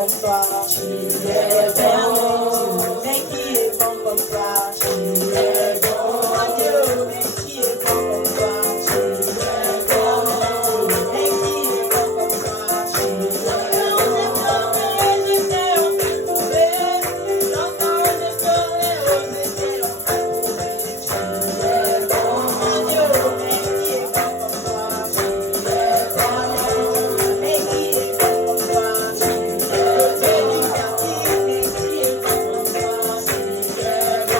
comme toi. Tu es bon. Mais qui est bon comme toi? Tu es bon. Mon Dieu, mais qui est bon comme toi? Tu es bon. Mais qui est bon comme toi? Tu es bon. Je t'ai enfin trouvé. J'entends je serai aux étés enfin trouvé. Tu es bon. Mon Dieu, mais qui est bon comme toi? Tu es bon. Mais qui est bon comme toi? Tu es bon. Mais qui est bon comme toi? Tu es bon. Mon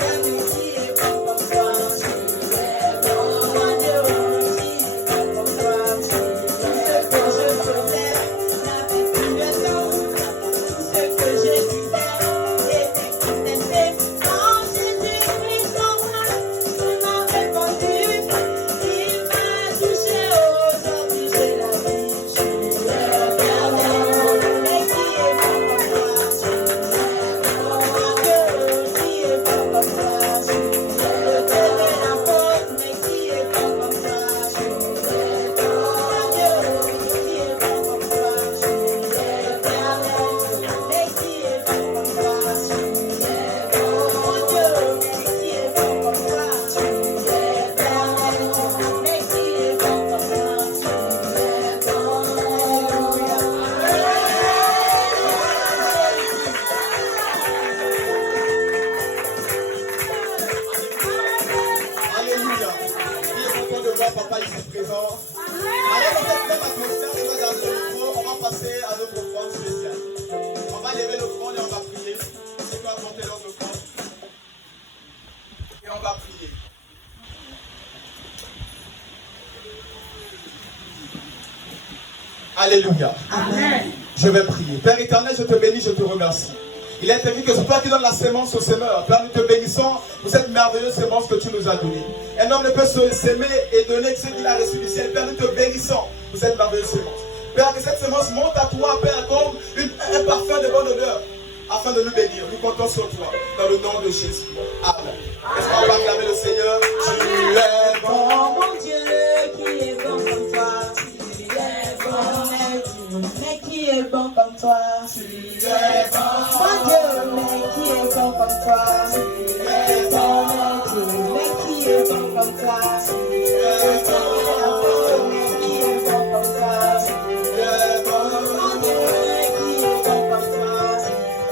Dieu, mais qui est bon comme toi? Tu es bon. Papa ici présent. Alors dans cette même atmosphère, tu vas garder le micro, on va passer à notre offrande spéciale. On va lever l'offrande et on va prier. Tu peux apporter notre offrande. Et on va prier. Alléluia. Amen. Je vais prier. Père éternel, je te bénis, je te remercie. Il est écrit que c'est toi qui donnes la sémence au semeur. Père, nous te bénissons pour cette merveilleuse sémence que tu nous as donnée. Un homme ne peut s'aimer et donner ce qu'il a reçu du ciel. Père, nous te bénissons pour cette merveilleuse sémence. Père, que cette sémence monte à toi, Père, comme un parfum de bonne odeur, afin de nous bénir. Nous comptons sur toi, dans le nom de Jésus. Amen. Est-ce qu'on va acclamer le Seigneur? Tu es bon. Oh mon Dieu, qui est bon comme toi? Tu es bon. Mais qui est bon comme toi? Tu es bon. Mon Dieu, mais qui est bon comme toi? Tu es bon. Mais qui est bon comme toi? Tu es bon. Mais qui est bon comme toi? Tu es bon. Mon Dieu, mais qui est bon comme toi?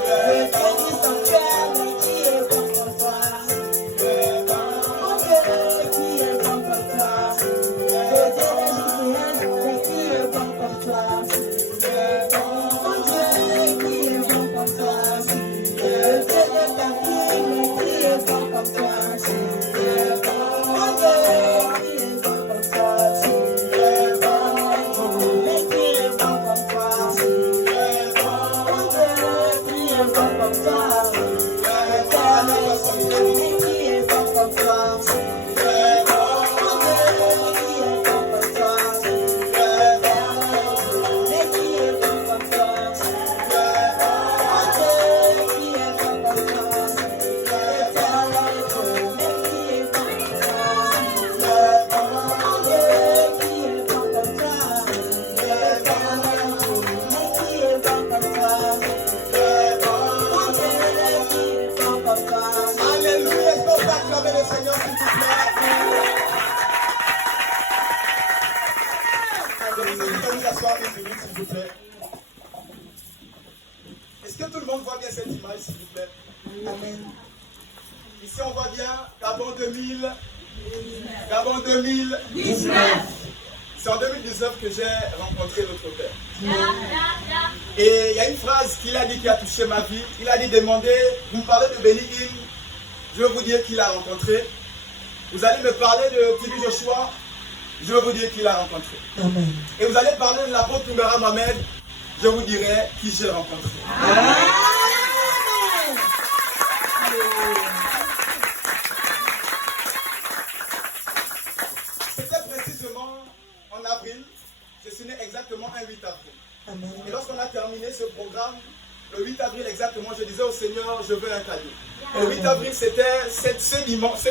Je bénis ton cœur, mais qui est bon comme toi? Tu es bon. Mon Dieu, qui est bon comme toi? Je te réjouis, mais qui est bon comme toi? Tu es bon. Mon Dieu, qui est bon comme toi? Je te réjouis, mais qui est bon comme toi? Tu es bon. Mon Dieu, qui est bon comme toi? Tu es bon. Mais qui est bon comme toi? Tu es bon. Mon Dieu, qui est bon comme toi? Mais qui est bon comme toi? Tu es bon. Mon Dieu, qui est bon comme toi? Tu es bon. Mais qui est bon comme toi? Tu es bon. Mon Dieu, qui est bon comme toi? Tu es bon. Mais qui est bon comme toi? Tu es bon. Mon Dieu, qui est bon comme toi? Tu es bon. Mais qui est bon comme toi? Tu es bon. Mon Dieu, qui est bon comme toi? Alléluia. Est-ce qu'on peut acclamer le Seigneur, s'il vous plaît? Vous nous asseoir une minute, s'il vous plaît. Est-ce que tout le monde voit bien cette image, s'il vous plaît? Amen. Ici, on voit bien Gabon 2000. Gabon 2019. C'est en 2019 que j'ai rencontré notre Père. Et il y a une phrase qu'il a dit qui a touché ma vie. Il a dit demandez, vous me parlez de Benny Hinn, je vais vous dire qui l'a rencontré. Vous allez me parler de Tibi Joshua, je vais vous dire qui l'a rencontré. Amen. Et vous allez parler de l'apôtre Toumera Mohamed, je vous dirai qui j'ai rencontré. C'était précisément en avril, je suis né exactement un 8 avril. Amen. Et lorsqu'on a terminé ce programme, le 8 avril exactement, je disais au Seigneur, je veux un cadeau. Le 8 avril, c'était ce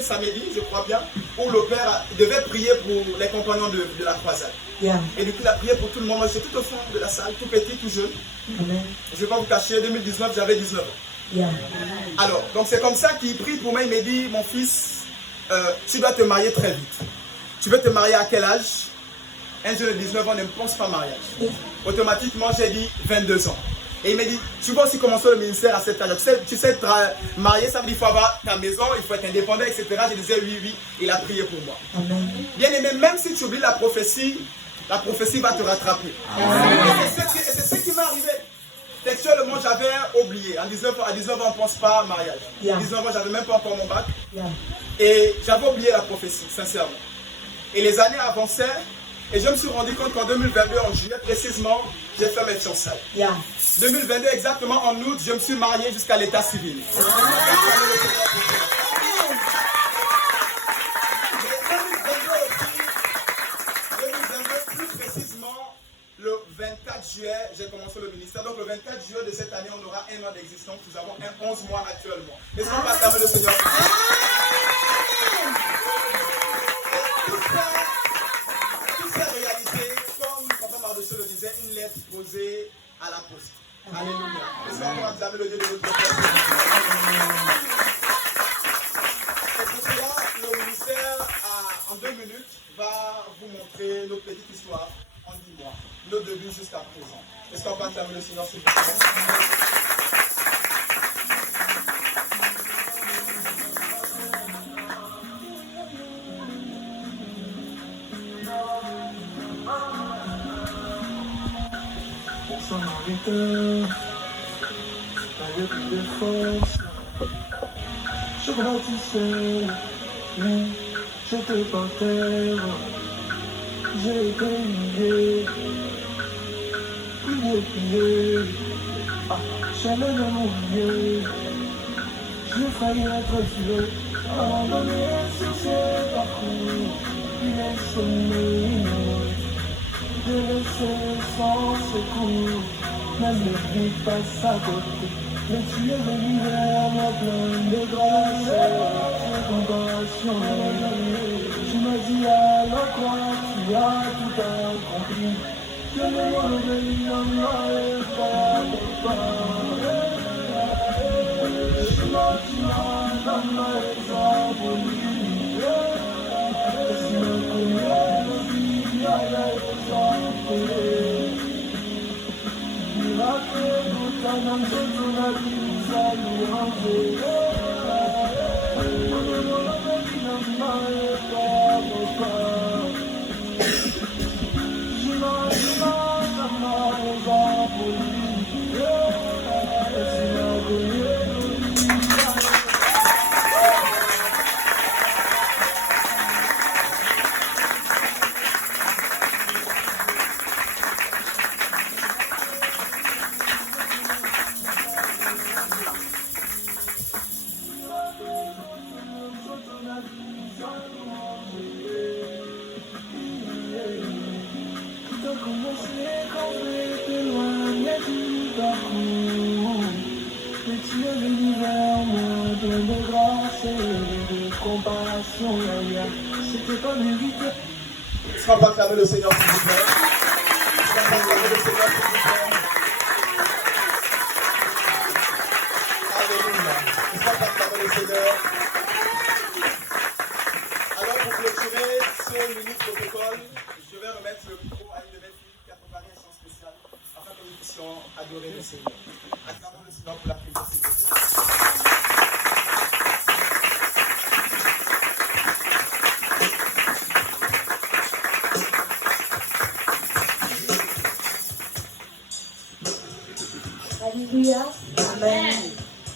samedi, je crois bien. où le père devait prier pour les compagnons de la croisade. Yeah. Et du coup, il a prié pour tout le monde. Moi, j'étais tout au fond de la salle, tout petit, tout jeune. Amen. Je ne vais pas vous cacher, 2019, j'avais 19 ans. Yeah. Alors, donc c'est comme ça qu'il prie pour moi. Il m'a dit, mon fils, tu dois te marier très vite. Tu veux te marier à quel âge? Un jeune de 19 ans ne pense pas mariage. Automatiquement, j'ai dit 22 ans. Et il m'a dit, tu vas aussi commencer le ministère à cet âge. Tu sais être marié, ça veut dire qu'il faut avoir ta maison, il faut être indépendant, etc. Je disais oui, oui. Il a prié pour moi. Amen. Bien aimé, même si tu oublies la prophétie va te rattraper. Et c'est ce qui m'est arrivé. Textuellement, j'avais oublié. À 19 ans, on ne pense pas à mariage. Yeah. À 19 ans, j'avais même pas encore mon bac. Yeah. Et j'avais oublié la prophétie, sincèrement. Et les années avançaient. Et je me suis rendu compte qu'en 2022, en juillet précisément, j'ai fait mes fiançailles. Yeah. 2022, exactement en août, je me suis marié jusqu'à l'état civil. 2022, plus précisément, le 24 juillet, j'ai commencé le ministère. Donc le 24 juillet de cette année, on aura 1 an d'existence. Nous avons 11 mois actuellement. Est-ce qu'on va acclamer le Seigneur? Toutes ces réalités, comme Papa Mardochée le disait, une lettre posée à la poste. Alléluia. Est-ce qu'on va acclamer le Dieu de notre Père? Et pour cela, le ministère, en 2 minutes, va vous montrer notre petite histoire en 10 mois. Nos débuts jusqu'à présent. Est-ce qu'on va acclamer le Seigneur s'il vous plaît? Sans arrêter, avec plus de force, je bâtissais, mais j'étais par terre, j'ai été humilié, plié, jamais de m'oublier, j'ai failli être tué, abandonné sur ces parcours, il est sommet. Je laissais sans secours, même le vie passe à côté. Mais tu es venu vers moi plein de grâce et de compassion. Tu m'as dit à la croix, tu as tout accompli. Je me réveille dans ma Je m'en dans ma C'était pas mérité. Est-ce qu'on va acclamer le Seigneur s'il vous plaît? Est-ce qu'on va acclamer le Seigneur s'il vous plaît? Alléluia. Est-ce qu'on va acclamer le Seigneur? Alors pour clôturer ce mini protocole, je vais remettre le micro à une de mes filles qui a préparé un chant spécial afin que nous puissions adorer le Seigneur. Acclamons le Seigneur pour la prière s'il vous plaît. Alléluia. Amen.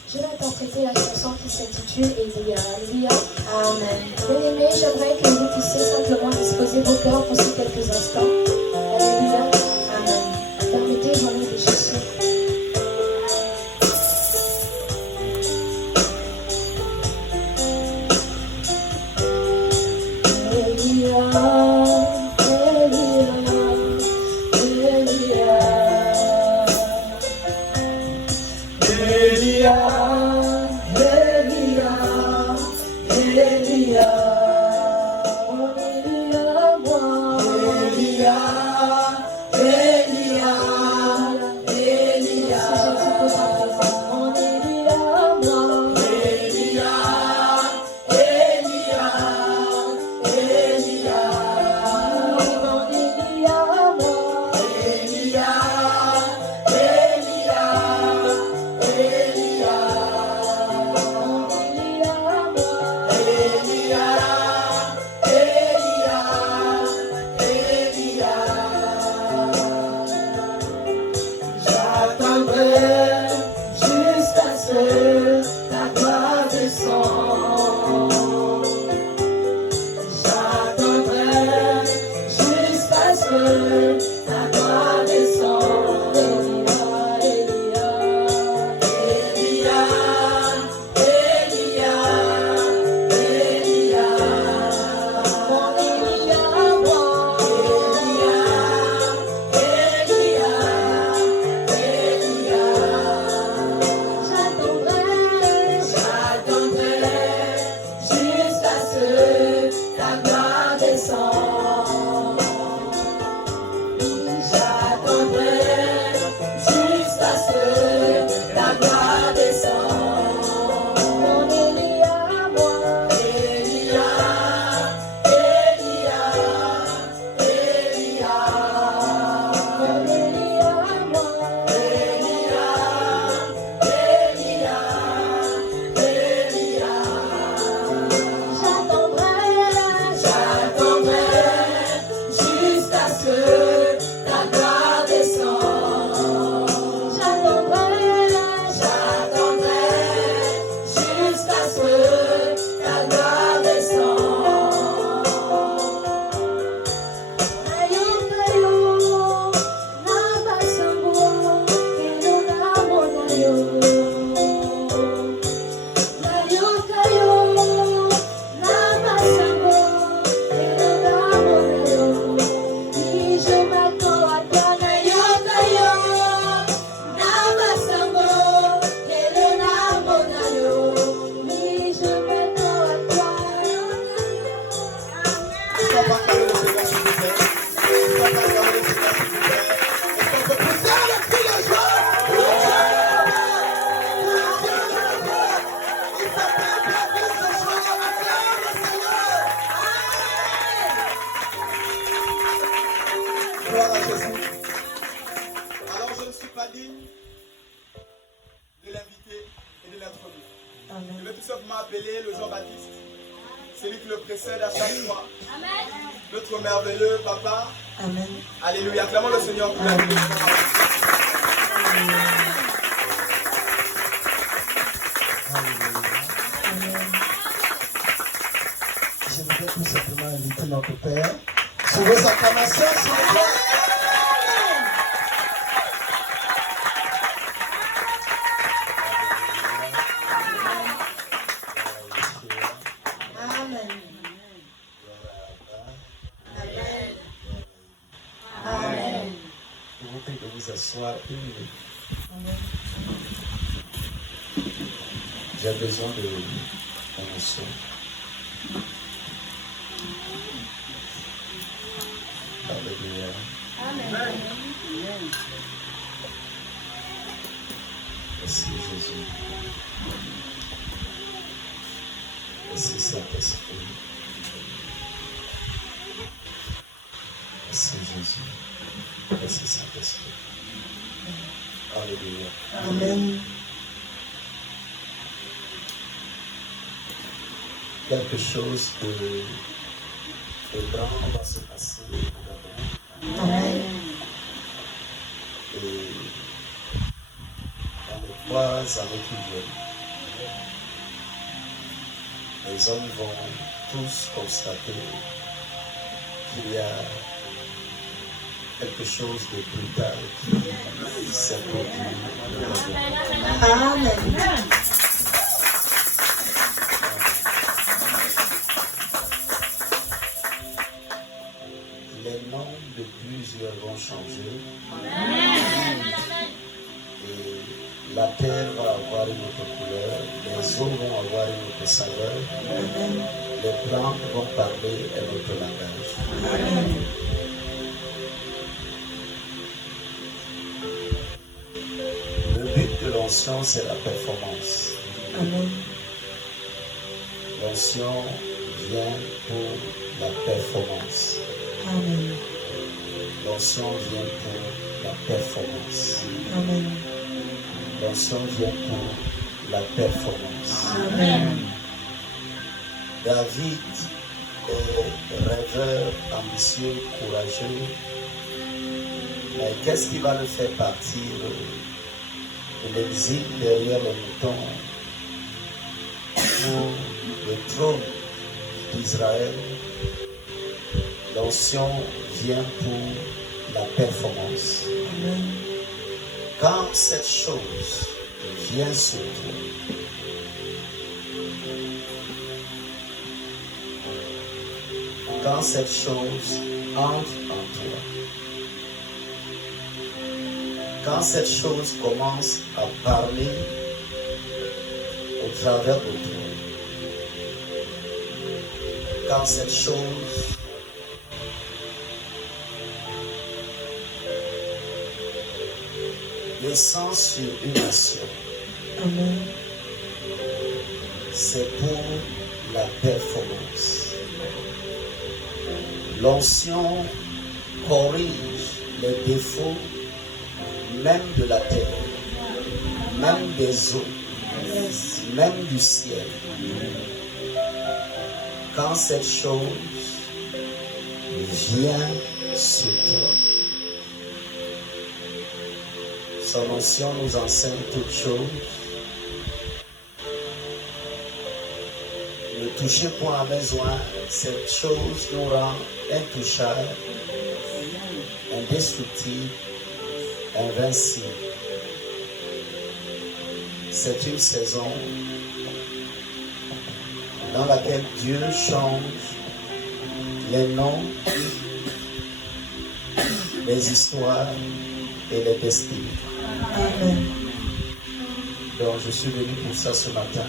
Je vais interpréter la chanson qui s'intitule Elia. Alléluia. Amen. Bien-aimés, j'aimerais que vous puissiez simplement disposer vos cœurs pour ces quelques instants. Alléluia. Amen. Permettez-moi de chercher. ta gloire descend. J'attendrai jusqu'à ce que ta gloire descende. Elia, Elia, Elia, Elia, mon Elia, moi. Elia, Elia, j'attendrai jusqu'à ce que ta gloire descende. J'attendrai jusqu'à ce que ta gloire descende. Mon Elia, moi. Elia, Elia, Elia, mon Elia, moi. Elia, Elia, Elia, j'attendrai jusqu'à ce que ta gloire descende. J'attendrai jusqu'à ce que ta gloire descende. Ayo, ayo, nabasango, kelona monayo. Ayo, ayo, nabasango, kelona monayo. Oui, je m'attends à toi. Ayo, ayo, nabasango, kelona monayo. Oui, je m'attends à toi. Est-ce qu'on peut acclamer le Seigneur, s'il vous plaît? Est-ce qu'on peut acclamer le Seigneur, s'il vous plaît? Est-ce qu'on peut pousser le cri de joie? Il s'appelle Baptiste de joie. Acclame le Seigneur. Gloire à Jésus. Alors je ne suis pas digne de l'inviter et de l'introduire. Je vais tout simplement appeler le Jean-Baptiste. Celui qui le précède à chaque fois. Notre merveilleux papa. Amen. Alléluia. Acclamons le Seigneur pour la vie. Je voudrais tout simplement inviter notre Père. Sous vos acclamations, s'il vous plaît. Amen. Amen. Je vous prie de vous asseoir une minute. J'ai besoin de émotion. Alléluia. Merci Jésus. Merci Saint-Esprit. Merci Jésus. Merci Saint-Esprit. Alléluia. Amen. Quelque chose de grand va se passer d'abord. Amen. Et dans les 3 années qui viennent, les hommes vont tous constater qu'il y a quelque chose de brutal qui s'est produit. Amen. Les noms de plusieurs vont changer. Et la terre va avoir une autre couleur, les eaux vont avoir une autre saveur, les plantes vont parler un autre langage. Le but de l'onction, c'est la performance. Amen. L'onction vient pour la performance. Amen. L'onction vient pour la performance. Amen. L'onction vient pour la performance. Amen. David est rêveur, ambitieux, courageux. Mais qu'est-ce qui va le faire partir de l'exil derrière les moutons pour le trône d'Israël. L'onction vient pour la performance. Amen. Quand cette chose vient sur toi, quand cette chose entre en toi, quand cette chose commence à parler au travers de toi, quand cette chose descend sur une nation, Amen. c'est pour la performance. L'onction corrige les défauts même de la terre, même des eaux, même du ciel. Quand cette chose vient sur toi, son onction nous enseigne toutes choses. Ne touchez point à mes oins, cette chose nous rend intouchables, indestructibles, invincibles. C'est une saison dans laquelle Dieu change les noms, les histoires et les destinées. Amen. Donc je suis venu pour ça ce matin.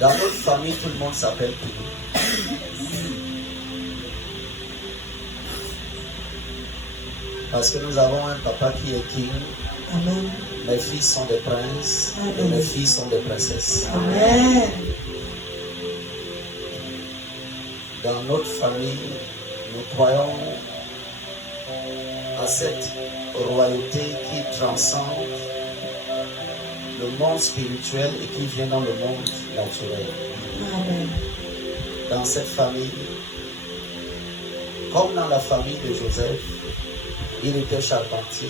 Dans notre famille, tout le monde s'appelle Tounou. Parce que nous avons un papa qui est king. Amen. Mes fils sont des princes et Amen. mes filles sont des princesses. Amen. Dans notre famille, nous croyons à cette royauté qui transcende le monde spirituel et qui vient dans le monde naturel. Amen. Dans cette famille, comme dans la famille de Joseph, il était charpentier,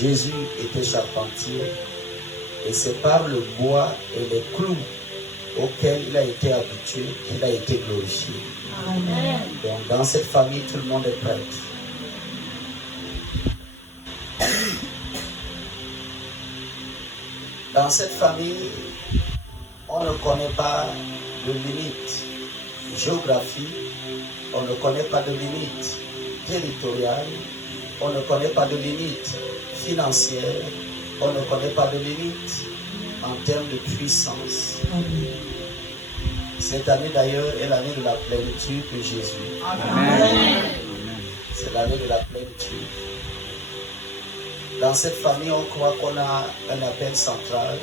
Jésus était charpentier, et c'est par le bois et les clous auxquels il a été habitué qu'il a été glorifié. Amen. Donc dans cette famille, tout le monde est prêtre. Dans cette famille, on ne connaît pas de limite géographique, on ne connaît pas de limite territoriale, on ne connaît pas de limite financière, on ne connaît pas de limite en termes de puissance. Amen. Cette année d'ailleurs est l'année de la plénitude de Jésus. Amen. C'est l'année de la plénitude. Dans cette famille, on croit qu'on a un appel central,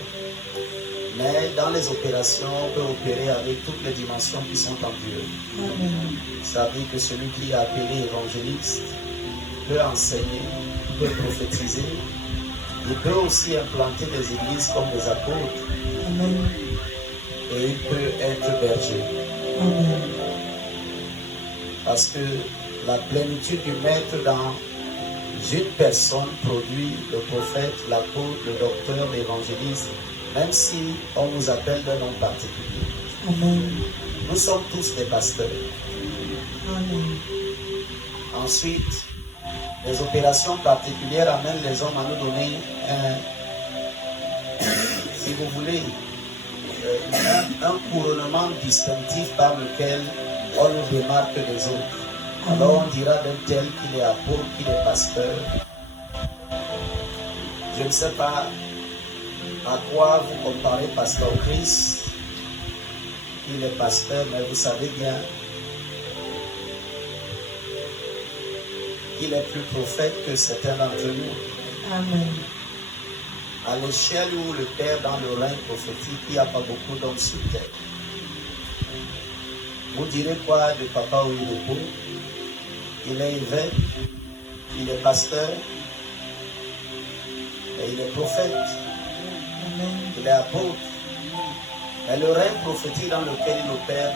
mais dans les opérations, on peut opérer avec toutes les dimensions qui sont en Dieu. Amen. Ça veut dire que celui qui est appelé évangéliste peut enseigner, peut prophétiser, il peut aussi implanter des églises comme des apôtres, Amen. et il peut être berger. Amen. Parce que la plénitude du maître dans une personne produit le prophète, l'apôtre, le docteur, l'évangéliste, même si on nous appelle d'un nom particulier. Amen. Nous sommes tous des pasteurs. Amen. Ensuite, les opérations particulières amènent les hommes à nous donner si vous voulez, un couronnement distinctif par lequel on nous démarque des autres. Alors on dira d'un tel qu'il est apôtre, qu'il est pasteur. Je ne sais pas à quoi vous comparez pasteur Chris. Il est pasteur, mais vous savez bien qu'il est plus prophète que certains d'entre nous. Amen. À l'échelle où le Père dans le règne prophétique, il n'y a pas beaucoup d'hommes sur terre. Vous direz quoi de Papa Oyedepo? Il est évêque, il est pasteur, et il est prophète, Amen. il est apôtre. Mais le règne prophétique dans lequel il opère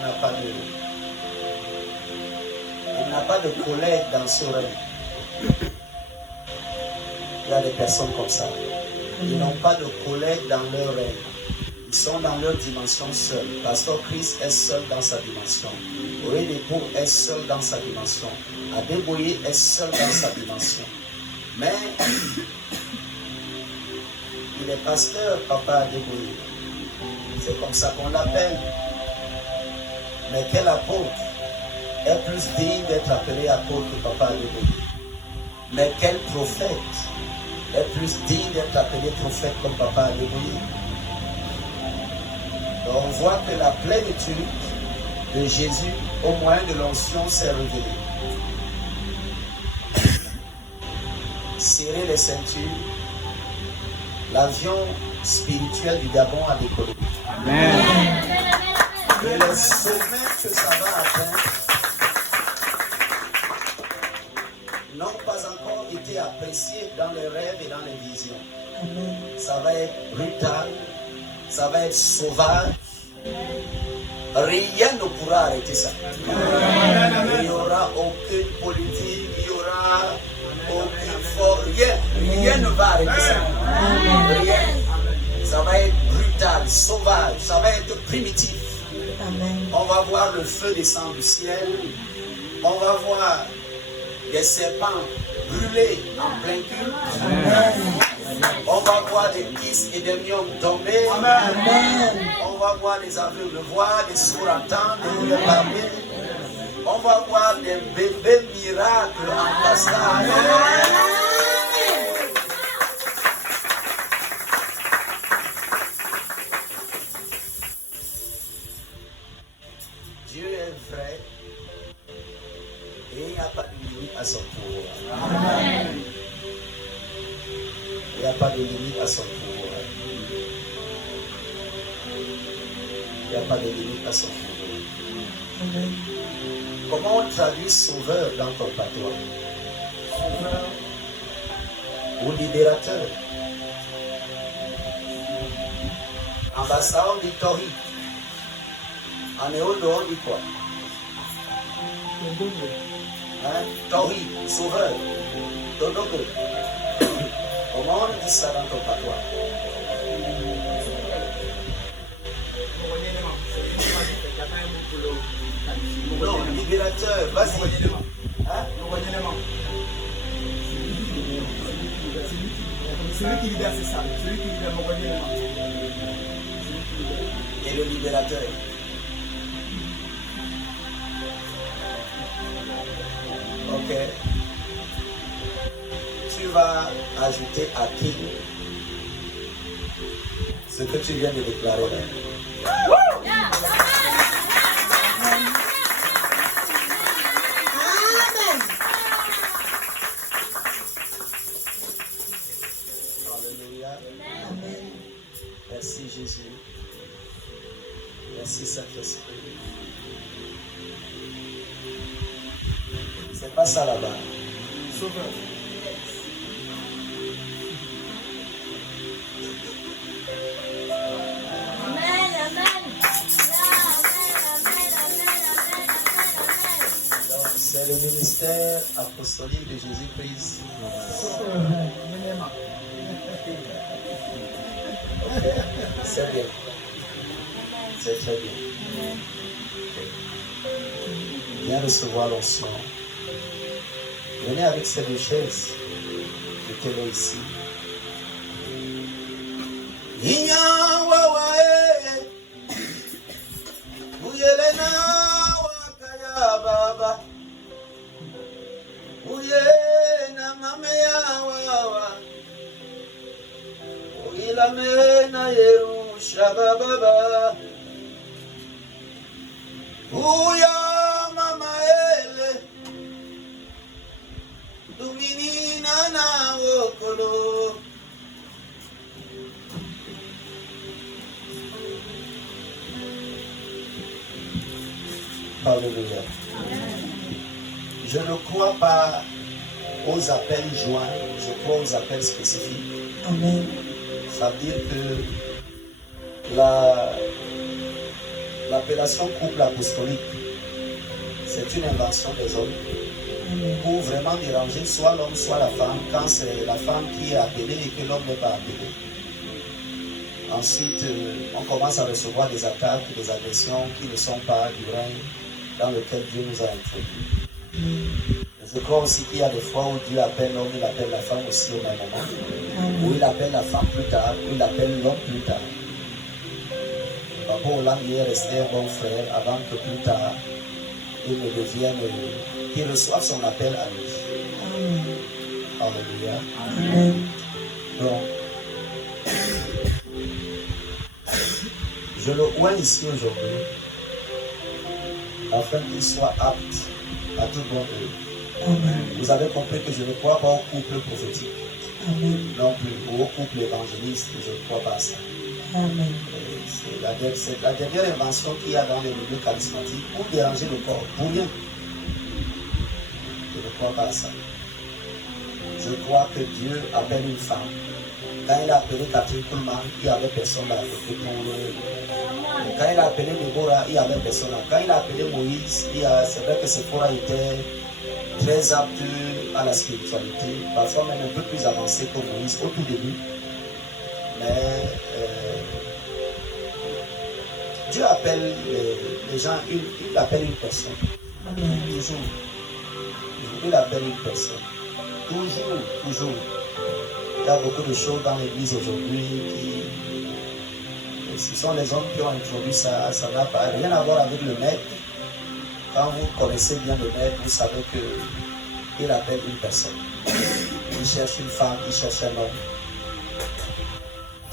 n'a pas de collègue dans ce règne. Il y a des personnes comme ça. Ils n'ont pas de collègues dans leur règne. Ils sont dans leur dimension seule. Pasteur Chris est seul dans sa dimension. Oyedepo est seul dans sa dimension. Adeboye est seul dans sa dimension. Mais il est pasteur, Papa Adeboye. C'est comme ça qu'on l'appelle. Mais quel apôtre est plus digne d'être appelé apôtre que Papa Adeboye? Mais quel prophète est plus digne d'être appelé prophète comme Papa Adeboye? Donc on voit que la plénitude de Jésus au moyen de l'onction s'est révélée. Serrez les ceintures. L'avion spirituel du Gabon a décollé. Amen. Et le sommet que ça va atteindre n'ont pas encore été appréciés dans les rêves et dans les visions. Ça va être brutal, ça va être sauvage. Rien ne pourra arrêter ça. Il n'y aura aucune politique, il n'y aura aucune force, rien ne va arrêter ça. Rien. Ça va être brutal, sauvage, ça va être primitif. On va voir le feu descendre du ciel. On va voir des serpents brûlés en plein culte. On va voir des kis et des miomes tomber. On va voir des aveugles voir, des sourds entendre, des muets parler. On va voir des bébés miracles en passage. Dieu est vrai et il n'y a pas de limite à son pouvoir. Amen. Il n'y a pas de limite à son pouvoir. Il n'y a pas de limite à son pouvoir. Amen. Comment on traduit sauveur dans ton patois? Ou libérateur? Ambassadeur dit Tori. En Néodo, on dit quoi? Hein? Tori, sauveur. Todogo. Comment on dit ça dans ton patois? Non, libérateur, vas-y. Hein? Celui qui libère, c'est ça. Celui qui libère mon reniement. Et le libérateur? Ok. Tu vas ajouter à qui ce que tu viens de déclarer là. Alléluia. Amen. Merci Jésus. Merci Saint-Esprit. C'est pas ça là-bas. Sauveur. C'est le ministère apostolique de Jésus-Christ. C'est bien. C'est très bien. Viens recevoir l'onction. Venez avec ces deux chaises. Mettez-les ici. Baba. Uyena mameya wawa. Uilamena yerusha baba. Uya mama ele. Duminina na wokolo. Alléluia. Je ne crois pas aux appels joints, je crois aux appels spécifiques. Amen. Ça veut dire que l'appellation couple apostolique, c'est une invention des hommes. pour vraiment déranger soit l'homme, soit la femme, quand c'est la femme qui est appelée et que l'homme n'est pas appelé. Ensuite, on commence à recevoir des attaques, des agressions qui ne sont pas du règne dans lequel Dieu nous a introduits. Je crois aussi qu'il y a des fois où Dieu appelle l'homme, il appelle la femme aussi au même moment. Où il appelle la femme plus tard, où il appelle l'homme plus tard. Papa Olam est resté un bon frère avant que plus tard, il ne devienne, qu'il reçoive son appel à lui. Alléluia. Amen. Donc, je le oins ici aujourd'hui, afin qu'il soit apte à tout bon œuvre. Amen. Vous avez compris que je ne crois pas au couple prophétique, Amen. non plus, ou au couple évangéliste, je ne crois pas à ça. Amen. C'est la dernière invention qu'il y a dans les milieux charismatiques pour déranger le corps, pour rien. Je ne crois pas à ça. Je crois que Dieu appelle une femme. Quand il a appelé Catherine Kuhlman, il n'y avait personne là pour le. Quand il a appelé Déborah, il n'y avait personne là. Quand il a appelé Moïse, c'est vrai que Sephora était très apte à la spiritualité, parfois même un peu plus avancé que Moïse au tout début. Mais Dieu appelle les gens, il appelle une personne. Toujours. Il appelle une personne. Toujours. Il y a beaucoup de choses dans l'église aujourd'hui ce sont les hommes qui ont introduit ça. Ça n'a pas rien à voir avec le maître. Quand vous connaissez bien le maître, vous savez qu'il appelle une personne. Il cherche une femme, il cherche un homme.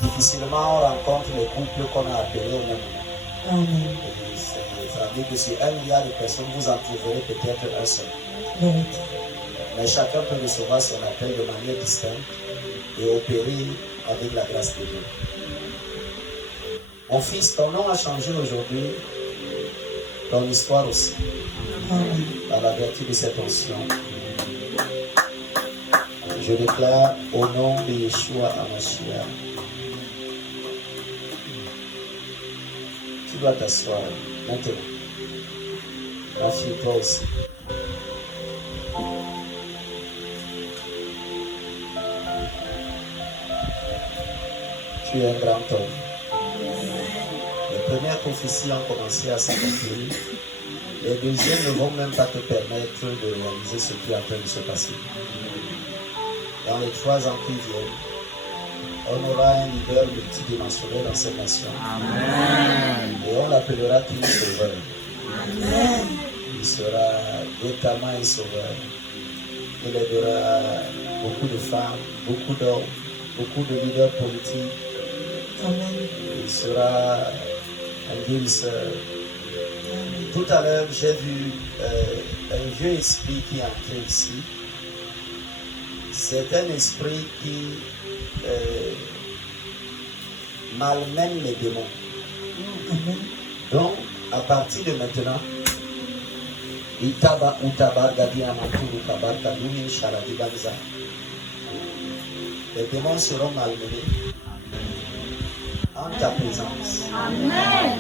Difficilement on rencontre les couples qu'on a appelés au même moment. Amen. Ça veut dire que sur 1 milliard de personnes, vous en trouverez peut-être un seul. Vérité. Mais chacun peut recevoir son appel de manière distincte et opérer avec la grâce de Dieu. Mon fils, ton nom a changé aujourd'hui, ton histoire aussi, à la vertu de cette onction. Je déclare au nom de Yeshua HaMashiach. Tu dois t'asseoir maintenant. Ma fille, toi aussi. Tu es un grand homme. Les premières prophéties ont commencé à s'accomplir. Les deuxièmes ne vont même pas te permettre de réaliser ce qui est en train de se passer. Dans les 3 ans qui viennent, on aura un leader multidimensionnel dans cette nation. Amen. Et on l'appellera King Sauveur. Amen. Il sera notamment un sauveur. Il aidera beaucoup de femmes, beaucoup d'hommes, beaucoup de leaders politiques. Amen. Il sera un guérisseur. Tout à l'heure, j'ai vu un vieux esprit qui est entré ici. C'est un esprit qui malmène les démons. Amen. Donc, à partir de maintenant, Itaba Utabar Gadia Makuru Kabar Kadumi Sharadibanza. Les démons seront malmenés en ta présence. Amen.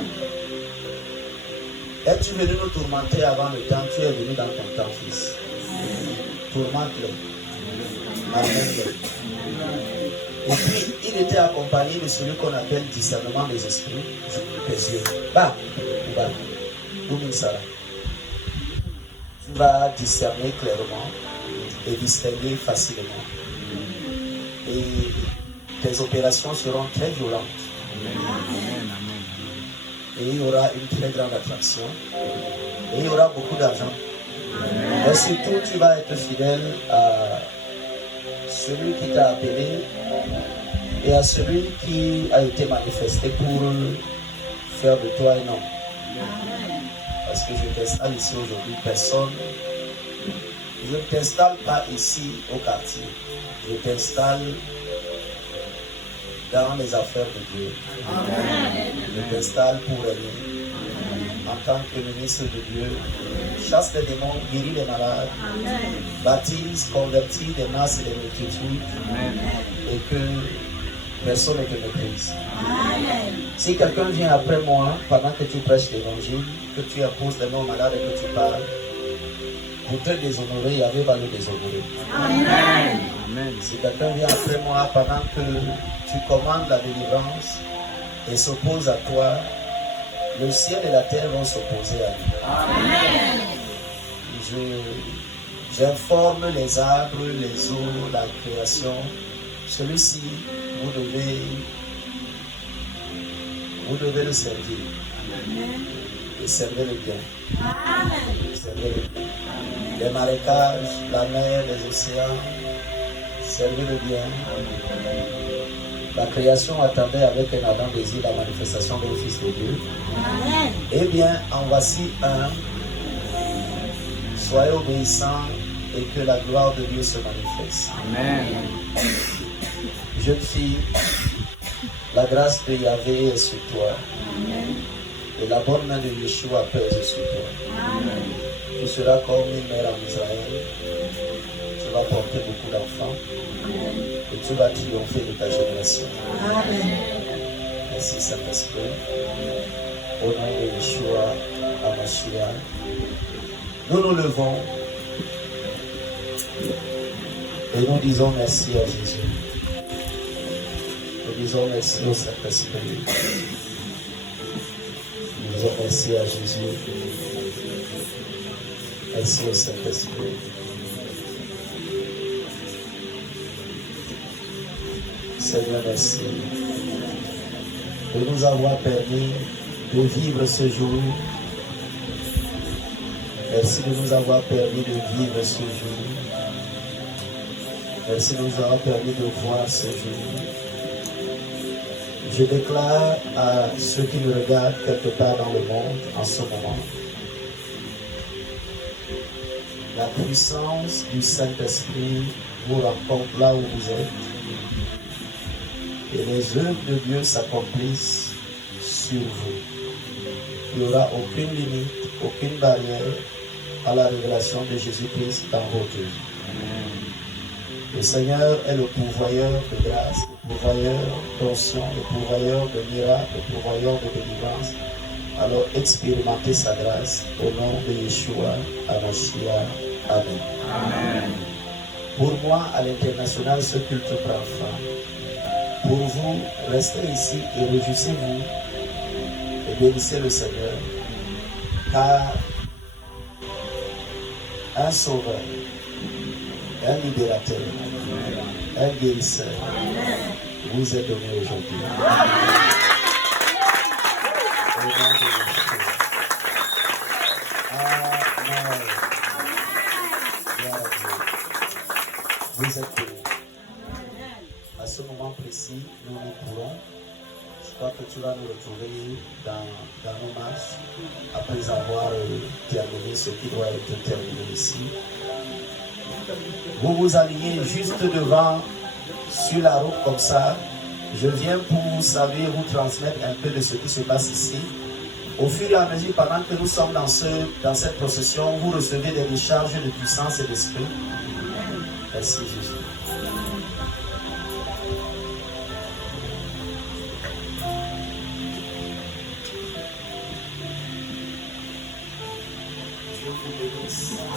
Es-tu venu nous tourmenter avant le temps? Tu es venu dans ton temps, fils. Tourmente-les. Malmène-les. Et puis, il était accompagné de celui qu'on appelle discernement des esprits. Tes yeux. Bah, tu vas discerner clairement et distinguer facilement. Et tes opérations seront très violentes. Et il y aura une très grande attraction. Et il y aura beaucoup d'argent. Mais surtout, tu vas être fidèle à celui qui t'a appelé et à celui qui a été manifesté pour faire de toi un homme. Parce que je t'installe ici aujourd'hui, personne. Je ne t'installe pas ici au quartier. Je t'installe dans les affaires de Dieu. Amen. Je t'installe pour régner. En tant que ministre de Dieu, chasse les démons, guéris les malades, amen, baptise, convertis les masses et les multitudes, amen, et que personne ne te méprise. Amen. Si quelqu'un vient après moi, pendant que tu prêches l'évangile, que tu imposes les noms malades et que tu parles, Pour te déshonorer, Yahvé va le déshonorer. Amen. Si quelqu'un vient après moi pendant que tu commandes la délivrance et s'oppose à toi, le ciel et la terre vont s'opposer à lui. Amen. J'informe les arbres, les eaux, la création. Celui-ci, vous devez le servir. Amen. Et servez le bien. Amen. Servez le bien. Les marécages, la mer, les océans, servez le bien. La création attendait avec un ardent désir la manifestation de Fils de Dieu. Amen. Eh bien, en voici un. Soyez obéissants et que la gloire de Dieu se manifeste. Amen. Jeune fille, la grâce de Yahvé est sur toi. Amen. Et la bonne main de Yeshua pèse sur toi. Amen. Tu seras comme une mère en Israël. Tu vas porter beaucoup d'enfants. Et tu vas triompher de ta génération. Amen. Merci Saint-Esprit. Au nom de Yeshua HaMashiach, nous nous levons et nous disons merci à Jésus. Nous disons merci au Saint-Esprit. Nous disons merci à Jésus. Merci au Saint-Esprit. Seigneur, merci de nous avoir permis de vivre ce jour. Merci de nous avoir permis de vivre ce jour. Merci de nous avoir permis de voir ce jour. Je déclare à ceux qui nous regardent quelque part dans le monde en ce moment, la puissance du Saint-Esprit vous rencontre là où vous êtes. Et les œuvres de Dieu s'accomplissent sur vous. Il n'y aura aucune limite, aucune barrière à la révélation de Jésus-Christ dans votre vie. Le Seigneur est le pourvoyeur de grâce, le pourvoyeur d'onction, le pourvoyeur de miracles, le pourvoyeur de délivrance. Alors expérimentez sa grâce au nom de Yeshua HaMashiach. Amen. Amen. Pour moi, à l'international, ce culte prend fin. Pour vous, restez ici et réjouissez-vous et bénissez le Seigneur, car un sauveur, un libérateur, un guérisseur vous est donné aujourd'hui. Au nom de Yeshua. Amen. Vous êtes bénis. À ce moment précis, nous pourrons. Je crois que tu vas nous retrouver dans nos marches après avoir terminé ce qui doit être terminé ici. Vous vous alignez juste devant, sur la route comme ça. Je viens pour vous savoir, vous transmettre un peu de ce qui se passe ici. Au fur et à mesure, pendant que nous sommes dans cette procession, vous recevez des décharges de puissance et d'esprit. Merci Jésus.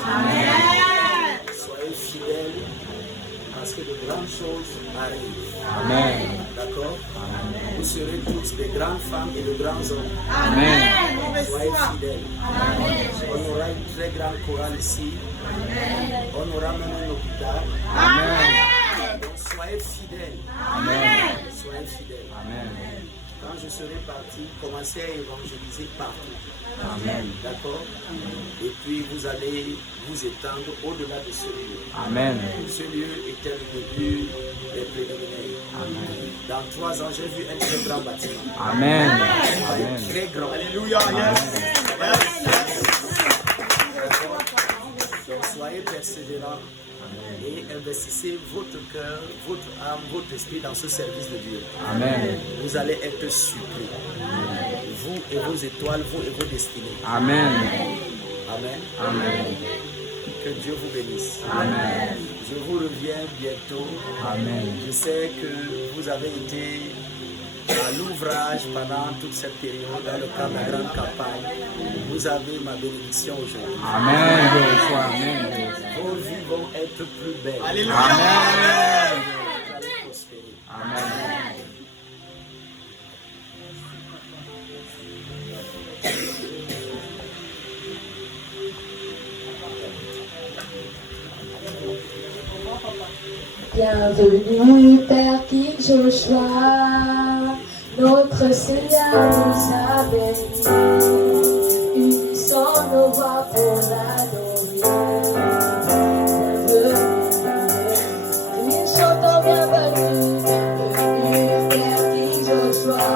Amen. Soyez fidèles parce que de grandes choses arrivent. Amen. D'accord? Vous serez tous des grandes femmes et de grands hommes. Amen. Soyez fidèles. Amen. On aura une très grande chorale ici. Amen. On aura même un hôpital. Amen. Donc soyez fidèles. Amen. Soyez fidèles. Amen. Quand je serai parti, commencez à évangéliser partout. Amen. D'accord? Et puis vous allez vous étendre au-delà de ce lieu. Amen. Ce lieu était le début des préliminaires. Amen. Dans 3 ans, j'ai vu un très grand bâtiment. Amen. Amen. Très grand. Alléluia. Donc soyez persévérants et investissez votre cœur, votre âme, votre esprit dans ce service de Dieu. Amen. Vous allez être surpris. Vous et vos étoiles, vous et vos destinées. Amen. Amen. Amen. Que Dieu vous bénisse. Amen. Je vous reviens bientôt. Amen. Je sais que vous avez été à l'ouvrage pendant toute cette période, dans le cadre de la grande campagne. Vous avez ma bénédiction aujourd'hui. Amen. Amen. Vos vies vont être plus belles. Alléluia. Amen. Vous allez prospérer. Amen. Bienvenue, Père King Joshua, notre Seigneur nous a bénis. Unissons nos voix pour l'adorer. Bienvenue, chantons bienvenue, bienvenue, Père King Joshua,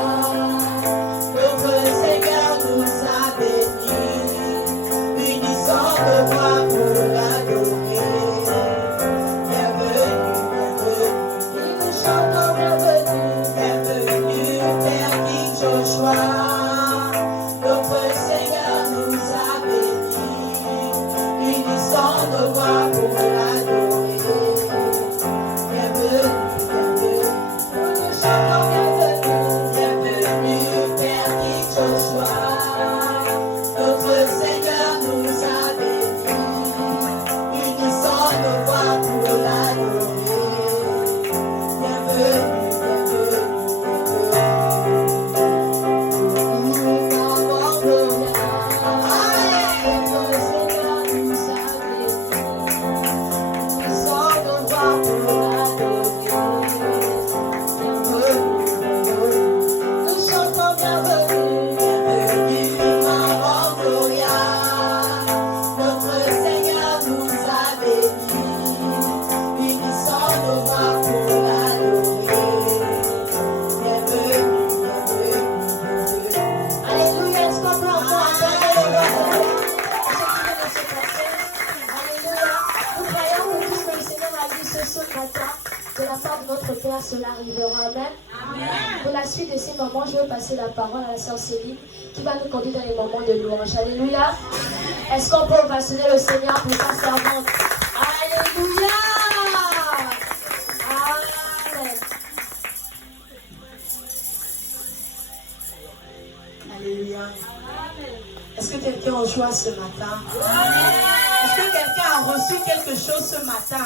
notre Seigneur nous a bénis. Unissons nos voix pour l'adorer. Cela arrivera. Amen. Pour la suite de ces moments, je vais passer la parole à la sœur Céline qui va nous conduire dans les moments de louange. Alléluia. Est-ce qu'on peut ovationner le Seigneur pour sa servante? Alléluia. Amen. Alléluia. Est-ce que quelqu'un a joie ce matin? Est-ce que quelqu'un a reçu quelque chose ce matin?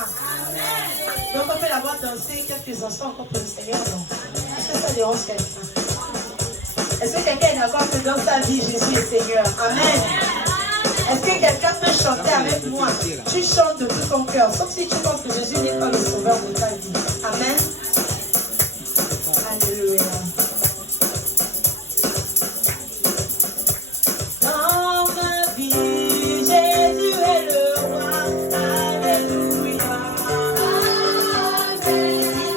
Donc on peut d'abord danser quelques instants encore pour le Seigneur. Est-ce que ça dérange quelqu'un? Est-ce que quelqu'un est d'accord que dans sa vie Jésus est Seigneur? Amen. Est-ce que quelqu'un peut chanter avec moi? Tu chantes de tout ton cœur, sauf si tu penses que Jésus n'est pas le sauveur de ta vie. Amen. Alléluia. Dans ma vie, Jésus est le roi. Alléluia.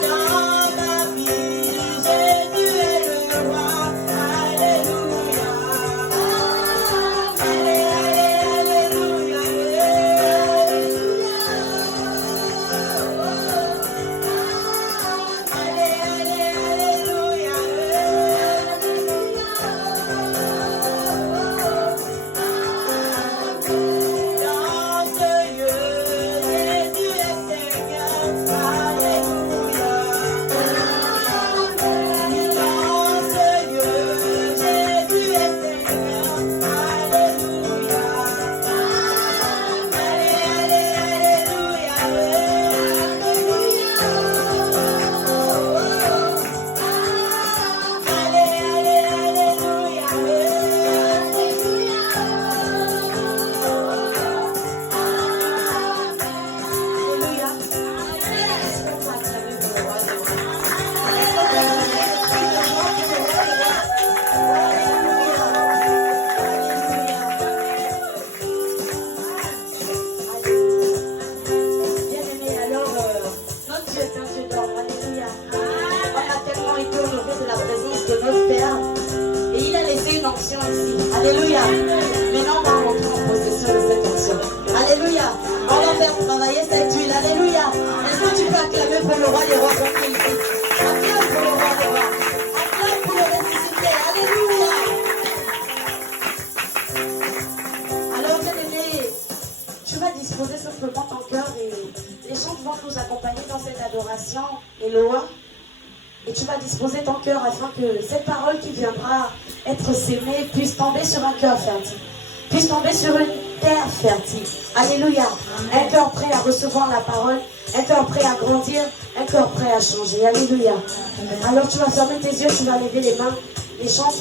Dans ma vie, Jésus est le roi. Alléluia. Alléluia. Alléluia. Maintenant, on va rentrer en possession de cette onction. Alléluia. On va faire travailler cette huile. Alléluia. Est-ce que tu peux acclamer pour le roi des rois comme il dit? Acclame pour le roi des rois. Acclame pour le ressuscité. Alléluia. Alors, bien-aimé, tu vas disposer simplement ton cœur et les chants vont nous accompagner dans cette adoration et louange. Et tu vas disposer ton cœur afin que cette parole qui viendra être sémée puisse tomber sur un cœur fertile, puisse tomber sur une terre fertile. Alléluia. Un cœur prêt à recevoir la parole, un cœur prêt à grandir, un cœur prêt à changer. Alléluia. Alors tu vas fermer tes yeux, tu vas lever les mains et chante.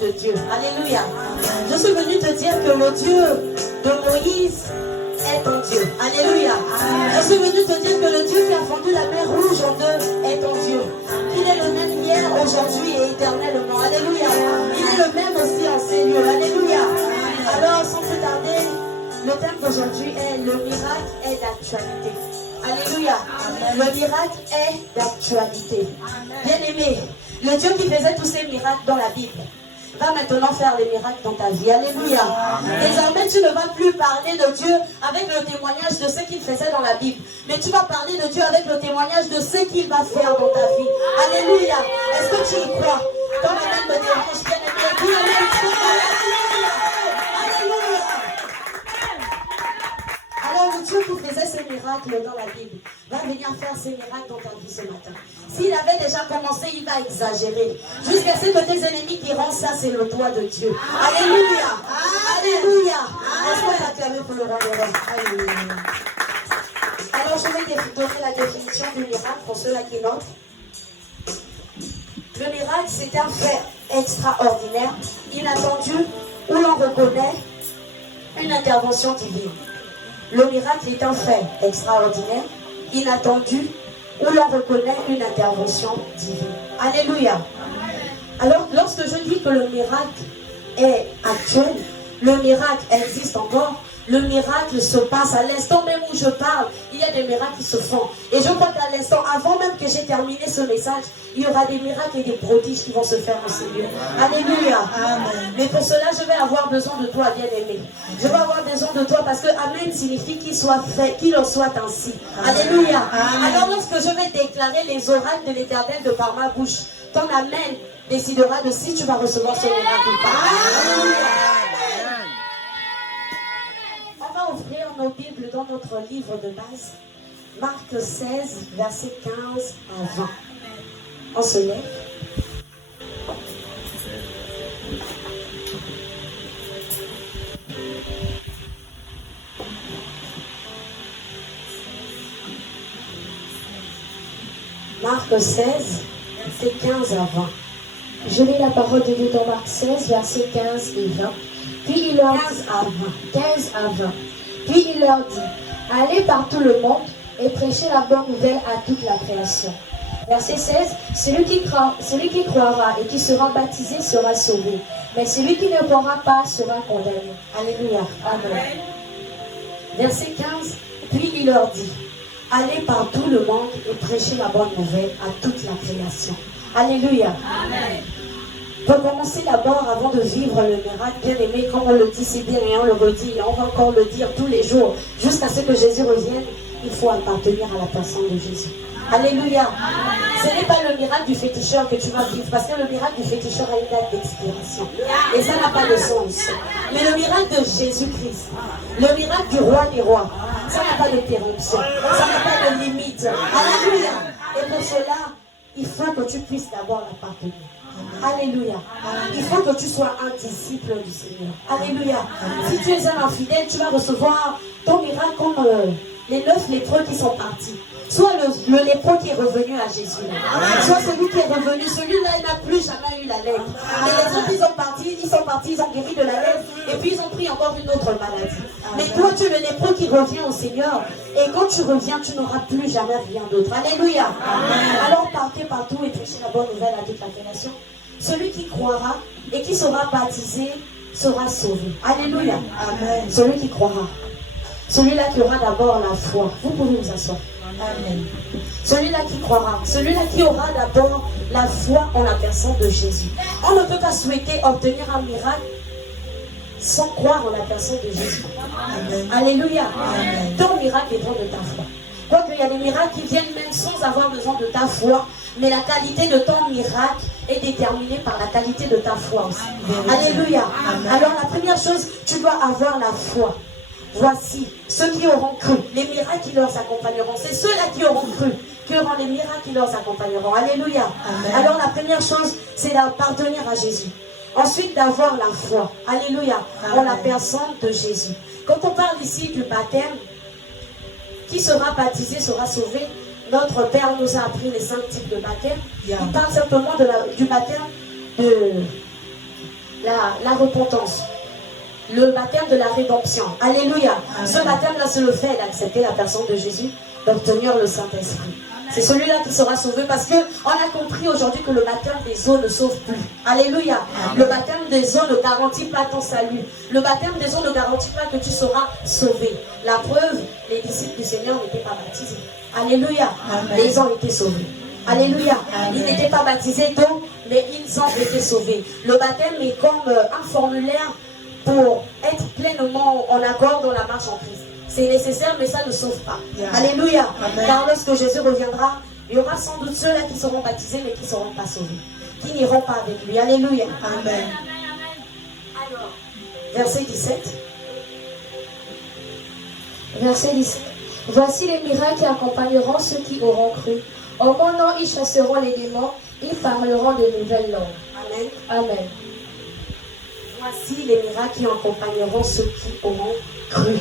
De Dieu. Alléluia. Je suis venue te dire que le Dieu de Moïse est ton Dieu. Alléluia. Je suis venue te dire que le Dieu qui a fondu la mer rouge en deux est ton Dieu. Il est le même hier, aujourd'hui et éternellement. Alléluia. Il est le même aussi en ces lieux. Alléluia. Alors, sans plus tarder, le thème d'aujourd'hui est le miracle est d'actualité. Alléluia. Le miracle est d'actualité. Bien-aimé, le Dieu qui faisait tous ces miracles dans la Bible va maintenant faire les miracles dans ta vie. Alléluia. Désormais, tu ne vas plus parler de Dieu avec le témoignage de ce qu'il faisait dans la Bible, mais tu vas parler de Dieu avec le témoignage de ce qu'il va faire dans ta vie. Alléluia. Est-ce que tu y crois? Quand madame me dérange, bien aimé, dis Alléluia. Alléluia. Alors, le Dieu qui faisait ces miracles dans la Bible va venir faire ces miracles dans ta vie ce matin. S'il avait déjà commencé, il va exagérer. Jusqu'à ce que tes ennemis diront ça, c'est le doigt de Dieu. Alléluia. Alléluia. Est-ce qu'on t'acclame pour le roi des rois? Alléluia. Alors, je vais donner la définition du miracle pour ceux-là qui notent. Le miracle, c'est un fait extraordinaire, inattendu, où l'on reconnaît une intervention divine. Le miracle est un fait extraordinaire, inattendu, où l'on reconnaît une intervention divine. Alléluia. Alors, lorsque je dis que le miracle est actuel, le miracle existe encore, le miracle se passe à l'instant même où je parle, il y a des miracles qui se font. Et je crois qu'à l'instant, avant même que j'ai terminé ce message, il y aura des miracles et des prodiges qui vont se faire au Seigneur. Alléluia. Amen. Mais pour cela, je vais avoir besoin de toi, bien-aimé. Je vais avoir besoin de toi parce que Amen signifie qu'il soit fait, qu'il en soit ainsi. Alléluia. Amen. Alors lorsque je vais déclarer les oracles de l'Éternel de par ma bouche, ton Amen décidera de si tu vas recevoir ce miracle ou pas. Alléluia. On va ouvrir nos Bibles dans notre livre de base, Marc 16, versets 15 à 20. On se lève. Marc 16, versets 15 à 20. Je lis la parole de Dieu dans Marc 16, versets 15 et 20. Puis il leur 15 à 20. Puis il leur dit, allez par tout le monde et prêchez la bonne nouvelle à toute la création. Verset 16, celui qui croira et qui sera baptisé sera sauvé, Mais celui qui ne croira pas sera condamné. Alléluia. Amen. Verset 15. Puis il leur dit, allez par tout le monde et prêchez la bonne nouvelle à toute la création. Alléluia. Amen. Pour commencer d'abord, avant de vivre le miracle, bien aimé, comme on le dit si bien et on le redit, et on va encore le dire tous les jours, jusqu'à ce que Jésus revienne, il faut appartenir à la personne de Jésus. Alléluia. Ce n'est pas le miracle du féticheur que tu vas vivre, parce que le miracle du féticheur a une date d'expiration. Et ça n'a pas de sens. Mais le miracle de Jésus-Christ, le miracle du roi des rois, ça n'a pas de péremption, ça n'a pas de limite. Alléluia. Et pour cela, il faut que tu puisses d'abord l'appartenir. Alléluia. Il faut que tu sois un disciple du Seigneur. Alléluia. Si tu es un infidèle, tu vas recevoir ton miracle comme les 9 lépreux qui sont partis. Soit le lépreux qui est revenu à Jésus, soit celui qui est revenu, celui-là il n'a plus jamais eu la lèpre. Et les autres ils sont partis, ils ont guéri de la lèpre et puis ils ont pris encore une autre maladie. Mais toi tu es le lépreux qui revient au Seigneur et quand tu reviens tu n'auras plus jamais rien d'autre. Alléluia. Alors partez partout et prêchez la bonne nouvelle à toute la création. Celui qui croira et qui sera baptisé sera sauvé. Alléluia. Amen. Celui qui croira. Celui-là qui aura d'abord la foi. Vous pouvez vous asseoir. Amen. Celui-là qui croira, celui-là qui aura d'abord la foi en la personne de Jésus. On ne peut pas souhaiter obtenir un miracle sans croire en la personne de Jésus. Amen. Alléluia. Amen. Ton miracle dépend de ta foi. Quoique il y a des miracles qui viennent même sans avoir besoin de ta foi, mais la qualité de ton miracle est déterminée par la qualité de ta foi aussi. Amen. Alléluia. Amen. Alors la première chose, tu dois avoir la foi. Voici ceux qui auront cru, les miracles qui leur accompagneront. C'est ceux-là qui auront cru, qui auront les miracles qui leur accompagneront. Alléluia. Amen. Alors la première chose, c'est d'appartenir à Jésus. Ensuite, d'avoir la foi. Alléluia. En la personne de Jésus. Quand on parle ici du baptême, qui sera baptisé sera sauvé. Notre Père nous a appris les 5 types de baptême. Il parle simplement du baptême de la repentance. Le baptême de la rédemption. Alléluia. Amen. Ce baptême-là, c'est le fait d'accepter la personne de Jésus, d'obtenir le Saint-Esprit. C'est celui-là qui sera sauvé parce qu'on a compris aujourd'hui que le baptême des eaux ne sauve plus. Alléluia. Amen. Le baptême des eaux ne garantit pas ton salut. Le baptême des eaux ne garantit pas que tu seras sauvé. La preuve, les disciples du Seigneur n'étaient pas baptisés. Alléluia. Amen. Mais ils ont été sauvés. Alléluia. Amen. Ils n'étaient pas baptisés donc, mais ils ont été sauvés. Le baptême est comme un formulaire pour être pleinement en accord dans la marche en Christ. C'est nécessaire, mais ça ne sauve pas. Yeah. Alléluia. Amen. Car lorsque Jésus reviendra, il y aura sans doute ceux-là qui seront baptisés, mais qui ne seront pas sauvés. Qui n'iront pas avec lui. Alléluia. Amen. Alors, verset 17. Verset 17. Voici les miracles qui accompagneront ceux qui auront cru. En mon nom, ils chasseront les démons, ils parleront de nouvelles langues. Amen. Amen. Voici les miracles qui accompagneront ceux qui auront cru.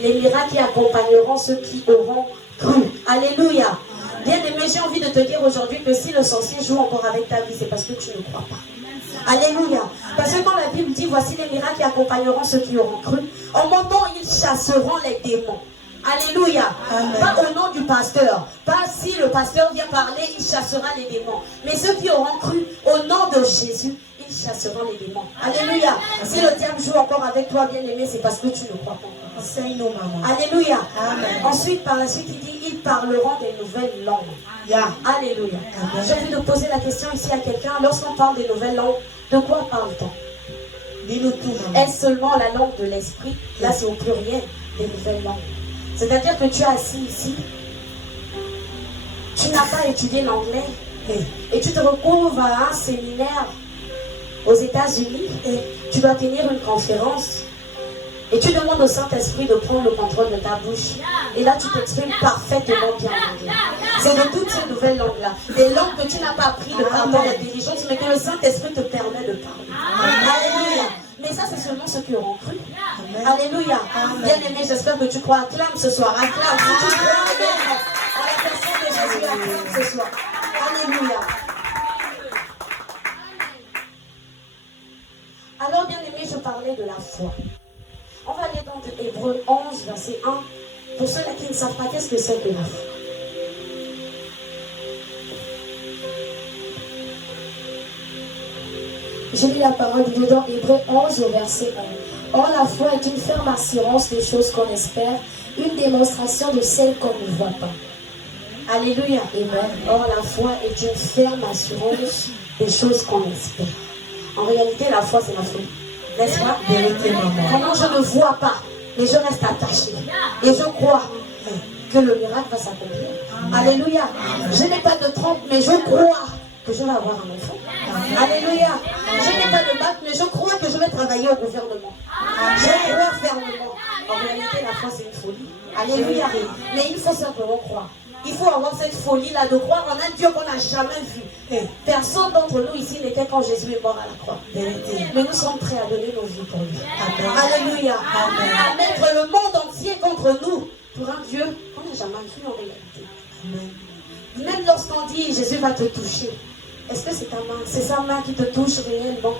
Les miracles qui accompagneront ceux qui auront cru. Alléluia. Bien aimé, j'ai envie de te dire aujourd'hui que si le sorcier joue encore avec ta vie, c'est parce que tu ne crois pas. Alléluia. Parce que quand la Bible dit, voici les miracles qui accompagneront ceux qui auront cru, en mon nom, ils chasseront les démons. Alléluia. Amen. Pas au nom du pasteur. Pas si le pasteur vient parler, il chassera les démons. Mais ceux qui auront cru au nom de Jésus, ils chasseront les démons. Alléluia. Amen. Si le diable joue encore avec toi, bien aimé, c'est parce que tu ne crois pas. Enseigne-nous, maman. Alléluia. Amen. Ensuite, par la suite, il dit, ils parleront des nouvelles langues. Yeah. Alléluia. Amen. J'ai envie de poser la question ici à quelqu'un. Lorsqu'on parle des nouvelles langues, de quoi parle-t-on? Dis-nous tout, maman. Est-ce seulement la langue de l'esprit? Là, c'est au pluriel, des nouvelles langues. C'est-à-dire que tu es assis ici, tu n'as pas étudié l'anglais et tu te retrouves à un séminaire aux États-Unis et tu dois tenir une conférence et tu demandes au Saint-Esprit de prendre le contrôle de ta bouche. Et là, tu t'exprimes parfaitement bien en anglais. C'est de toutes ces nouvelles langues-là. Des langues que tu n'as pas appris de par ton intelligence, mais que le Saint-Esprit te permet de parler. Alléluia. Mais ça, c'est seulement ceux qui auront cru. Amen. Alléluia. Amen. Bien aimé, j'espère que tu crois. Acclame ce soir. Acclame. Si tu crois en la personne de Jésus, acclame ce soir. Alléluia. Alors, bien aimé, je parlais de la foi. On va aller dans Hébreux 11, verset 1. Pour ceux-là qui ne savent pas, qu'est-ce que c'est que la foi? Je lis la parole de Dieu dans Hébreux 11 au verset 1. Or, la foi est une ferme assurance des choses qu'on espère, une démonstration de celles qu'on ne voit pas. Alléluia. Amen. Or, la foi est une ferme assurance des choses qu'on espère. En réalité, la foi, c'est la foi. N'est-ce pas? Vérité, maman. Comment je ne vois pas, mais je reste attachée. Et je crois que le miracle va s'accomplir. Alléluia. Je n'ai pas de trompe, mais je crois que je vais avoir un enfant. Alléluia. Je n'ai pas de bac, mais je crois que je vais travailler au gouvernement. Je crois fermement. En réalité, la foi, c'est une folie. Alléluia. Mais il faut simplement croire. Il faut avoir cette folie-là de croire en un Dieu qu'on n'a jamais vu. Personne d'entre nous ici n'était quand Jésus est mort à la croix. Mais nous sommes prêts à donner nos vies pour lui. Alléluia. À mettre le monde entier contre nous pour un Dieu qu'on n'a jamais vu en réalité. Même lorsqu'on dit Jésus va te toucher, est-ce que c'est ta main? C'est sa main qui te touche réellement.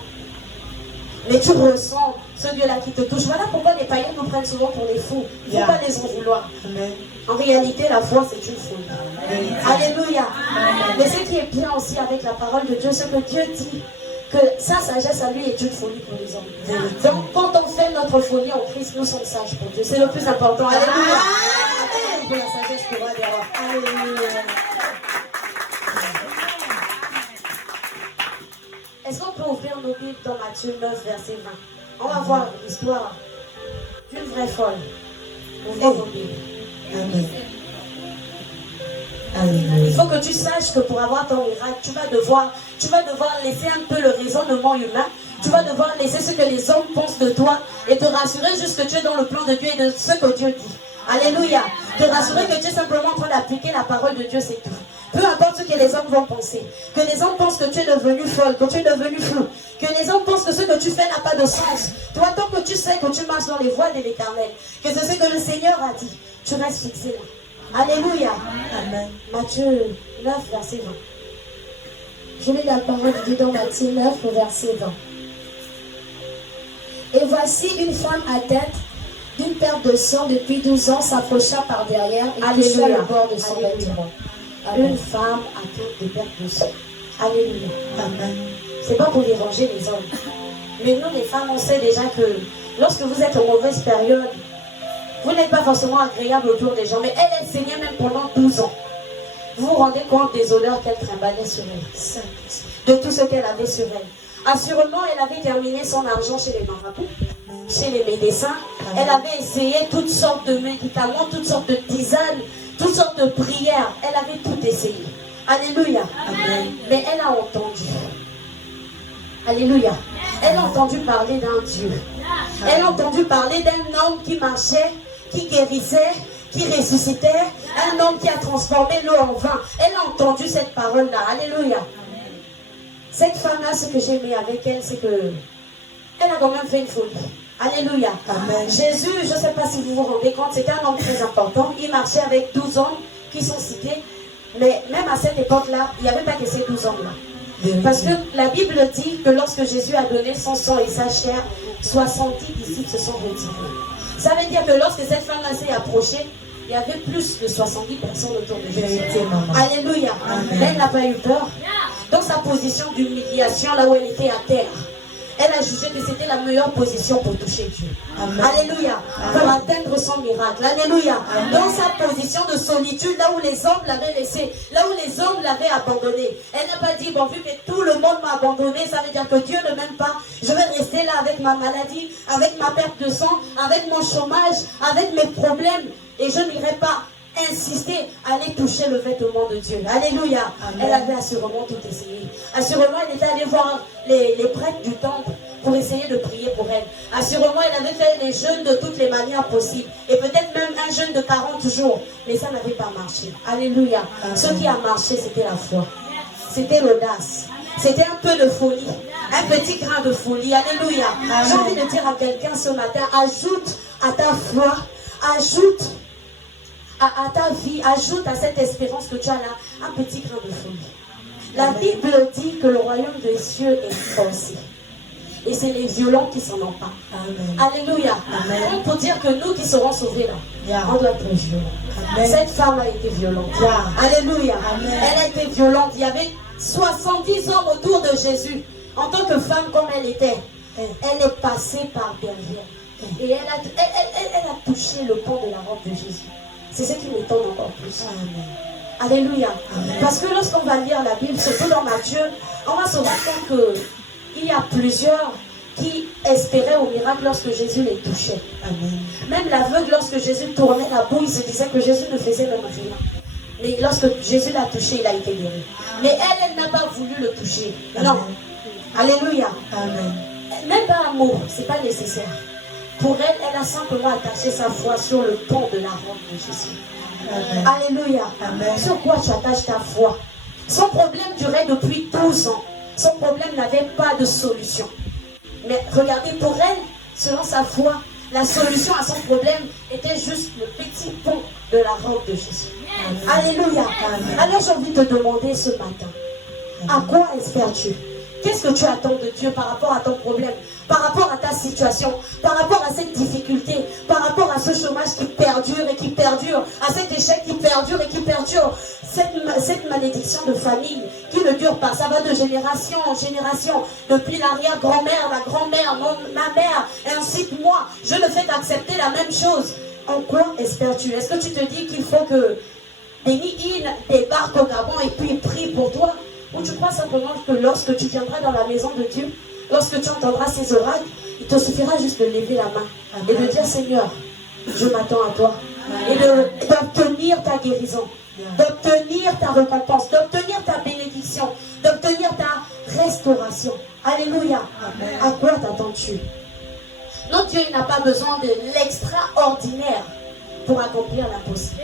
Mais tu ressens ce Dieu-là qui te touche. Voilà pourquoi les païens nous prennent souvent pour les fous. Il ne faut pas les en vouloir. En réalité, la foi, c'est une folie. Alléluia. Mais ce qui est bien aussi avec la parole de Dieu, c'est que Dieu dit que sa sagesse à lui est une folie pour les hommes. Donc, quand on fait notre folie en Christ, nous sommes sages pour Dieu. C'est le plus important. Alléluia. Pour la sagesse pour aller. Alléluia. Est-ce qu'on peut ouvrir nos Bibles dans Matthieu 9, verset 20? On va voir l'histoire d'une vraie folle. Ouvrez nos Bibles. Amen. Alléluia. Il faut que tu saches que pour avoir ton miracle, tu vas devoir laisser un peu le raisonnement humain. Tu vas devoir laisser ce que les hommes pensent de toi et te rassurer juste que tu es dans le plan de Dieu et de ce que Dieu dit. Alléluia. Te rassurer que tu es simplement en train d'appliquer la parole de Dieu, c'est tout. Peu importe ce que les hommes vont penser. Que les hommes pensent que tu es devenue folle, que tu es devenue floue. Que les hommes pensent que ce que tu fais n'a pas de sens. Toi, tant que tu sais que tu marches dans les voies de l'Éternel, que c'est ce que le Seigneur a dit, tu restes fixé là. Alléluia. Amen. Matthieu 9, verset 20. Je lis la parole de Dieu dans Matthieu 9 au verset 20. Et voici une femme atteinte d'une perte de sang depuis 12 ans s'approcha par derrière et toucha le bord de son vêtement. Une femme atteinte de perte de sang. Alléluia. Amen. C'est pas pour déranger les hommes. Mais nous, les femmes, on sait déjà que lorsque vous êtes en mauvaise période, vous n'êtes pas forcément agréable autour des gens. Mais elle saignait même pendant 12 ans. Vous vous rendez compte des odeurs qu'elle trimbalait sur elle, de tout ce qu'elle avait sur elle. Assurément, elle avait terminé son argent chez les marabouts, chez les médecins. Elle avait essayé toutes sortes de médicaments, toutes sortes de tisanes, toutes sortes de prières. Elle avait tout essayé. Alléluia. Amen. Mais elle a entendu. Alléluia. Elle a entendu parler d'un Dieu. Elle a entendu parler d'un homme qui marchait, qui guérissait, qui ressuscitait, un homme qui a transformé l'eau en vin. Elle a entendu cette parole-là. Alléluia. Cette femme-là, ce que j'ai aimé avec elle, c'est que elle a quand même fait une folie. Alléluia. Amen. Jésus, je ne sais pas si vous vous rendez compte, c'était un homme très important. Il marchait avec 12 hommes qui sont cités. Mais même à cette époque-là, il n'y avait pas que ces 12 hommes-là. Parce que la Bible dit que lorsque Jésus a donné son sang et sa chair, 70 disciples se sont retirés. Ça veut dire que lorsque cette femme-là s'est approchée, il y avait plus de 70 personnes autour de Jésus. Alléluia. Mais elle n'a pas eu peur. Dans sa position d'humiliation, là où elle était à terre, elle a jugé que c'était la meilleure position pour toucher Dieu. Amen. Alléluia. Pour atteindre son miracle. Alléluia. Dans sa position de solitude, là où les hommes l'avaient laissé, là où les hommes l'avaient abandonné. Elle n'a pas dit, bon, vu que tout le monde m'a abandonné, ça veut dire que Dieu ne m'aime pas. Je vais rester là avec ma maladie, avec ma perte de sang, avec mon chômage, avec mes problèmes. Et je n'irai pas insister à aller toucher le vêtement de Dieu. Alléluia. Amen. Elle avait assurément tout essayé. Assurément, elle était allée voir les prêtres du temple pour essayer de prier pour elle. Assurément, elle avait fait les jeûnes de toutes les manières possibles. Et peut-être même un jeûne de 40 jours. Mais ça n'avait pas marché. Alléluia. Amen. Ce qui a marché, c'était la foi. C'était l'audace. C'était un peu de folie. Un petit grain de folie. Alléluia. J'ai envie de dire à quelqu'un ce matin, ajoute à ta foi, ajoute à ta vie, ajoute à cette espérance que tu as là, un petit grain de folie. La Bible dit que le royaume des cieux est forcé. Et c'est les violents qui s'en emparent. Alléluia. Amen. On peut dire que nous qui serons sauvés là, on doit être violents. Amen. Cette femme a été violente. Alléluia. Amen. Elle a été violente. Il y avait 70 hommes autour de Jésus. En tant que femme comme elle était, elle est passée par derrière. Et elle a touché le pan de la robe de Jésus. C'est ce qui m'étonne encore plus. Alléluia. Parce que lorsqu'on va lire la Bible, surtout dans Matthieu, on va se rendre compte qu'il y a plusieurs qui espéraient au miracle lorsque Jésus les touchait. Même l'aveugle, lorsque Jésus tournait la boue, il se disait que Jésus ne faisait même rien. Mais lorsque Jésus l'a touché, il a été guéri. Mais elle n'a pas voulu le toucher. Non. Alléluia. Même par amour, ce n'est pas nécessaire. Pour elle, elle a simplement attaché sa foi sur le pont de la robe de Jésus. Alléluia. Sur quoi tu attaches ta foi? Son problème durait depuis 12 ans. Son problème n'avait pas de solution. Mais regardez, pour elle, selon sa foi, la solution à son problème était juste le petit pont de la robe de Jésus. Alléluia. Alors j'ai envie de te demander ce matin, à quoi espères-tu? Qu'est-ce que tu attends de Dieu par rapport à ton problème, par rapport à ta situation, par rapport à cette difficulté, par rapport à ce chômage qui perdure et qui perdure, à cet échec qui perdure et qui perdure, cette malédiction de famille qui ne dure pas, ça va de génération en génération, depuis l'arrière-grand-mère, la grand-mère, ma mère, ainsi que moi, je ne fais qu'accepter la même chose. En quoi espères-tu? Est-ce que tu te dis qu'il faut que Béni débarque au Gabon et puis prie pour toi? Ou tu crois simplement que lorsque tu viendras dans la maison de Dieu, lorsque tu entendras ces oracles, il te suffira juste de lever la main et de dire Seigneur, je m'attends à toi. Et d'obtenir ta guérison, d'obtenir ta récompense, d'obtenir ta bénédiction, d'obtenir ta restauration. Alléluia. À quoi t'attends-tu? Notre Dieu n'a pas besoin de l'extraordinaire pour accomplir l'impossible.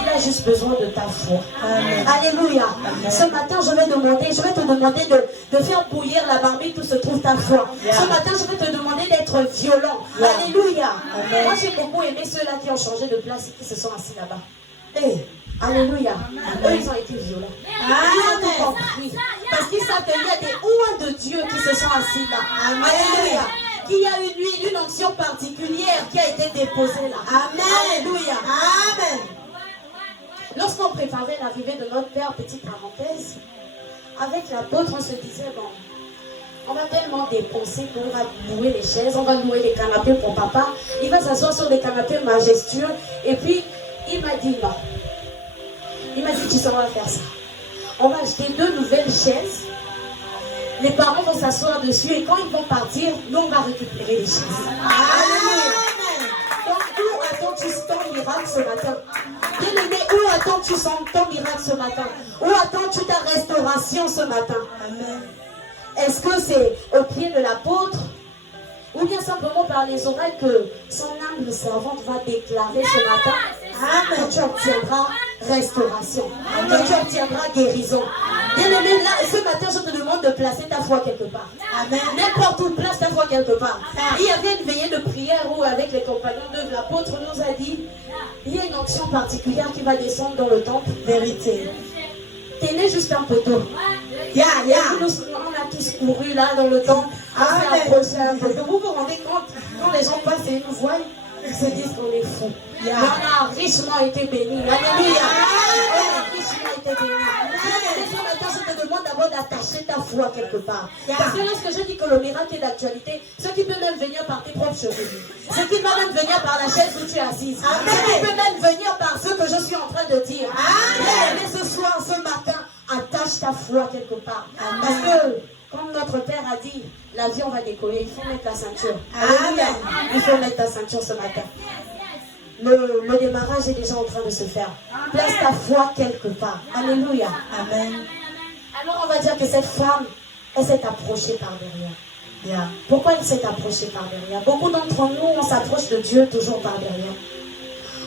Il a juste besoin de ta foi. Alléluia. Ce matin, je vais te demander de faire bouillir la marmite où se trouve ta foi. Ce matin, je vais te demander d'être violent. Alléluia. Moi, j'ai beaucoup aimé ceux-là qui ont changé de place et qui se sont assis là-bas. Alléluia. Eux, ils ont été violents. Ils ont tout compris. Parce qu'ils savent qu'il y a des oins de Dieu qui se sont assis là. Alléluia. Qu'il y a une onction particulière qui a été déposée là. Alléluia. Amen. Lorsqu'on préparait l'arrivée de notre Père, petite parenthèse, avec l'apôtre, on se disait, bon, on va tellement dépenser qu'on va louer les chaises, on va louer les canapés pour papa, il va s'asseoir sur des canapés majestueux, et puis il m'a dit non. Il m'a dit, tu sais, on va faire ça. On va acheter 2 nouvelles chaises, les parents vont s'asseoir dessus, et quand ils vont partir, nous on va récupérer les chaises. Alléluia. Donc, où attends-tu ton miracle ce matin? Bien-aimé, où attends-tu ton miracle ce matin? Où attends-tu ta restauration ce matin? Est-ce que c'est au pied de l'apôtre? Ou bien simplement par les oreilles que son humble servante va déclarer ce matin? Que tu obtiendras restauration, que tu obtiendras guérison. Bien-aimé, là, ce matin, je te demande de placer ta foi quelque part. N'importe où, place ta foi quelque part. Il y avait une veillée de prière où, avec les compagnons de l'apôtre, nous a dit, il y a une onction particulière qui va descendre dans le temple. Vérité. T'es né juste un poteau. On a tous couru là dans le temple. On s'est approché un poteau. Vous vous rendez compte, quand les gens passent et nous voient, ils se disent qu'on est fous. Mais on a richement été bénis. Alléluia. On a richement été bénis. Ce matin, je te demande d'abord d'attacher ta foi quelque part. Parce que lorsque je dis que le miracle est d'actualité, ce qui peut même venir par tes propres cheveux, ce qui va même venir par la chaise où tu es assise, ce qui peut même venir par ce que je suis en train de dire. Mais ce soir, ce matin, attache ta foi quelque part. Parce que, comme notre Père a dit, l'avion va décoller, il faut mettre la ceinture. Amen. Il faut mettre ta ceinture ce matin. Le démarrage est déjà en train de se faire. Place ta foi quelque part. Alléluia. Amen. Alors on va dire que cette femme, elle s'est approchée par derrière. Pourquoi elle s'est approchée par derrière? Beaucoup d'entre nous, on s'approche de Dieu toujours par derrière.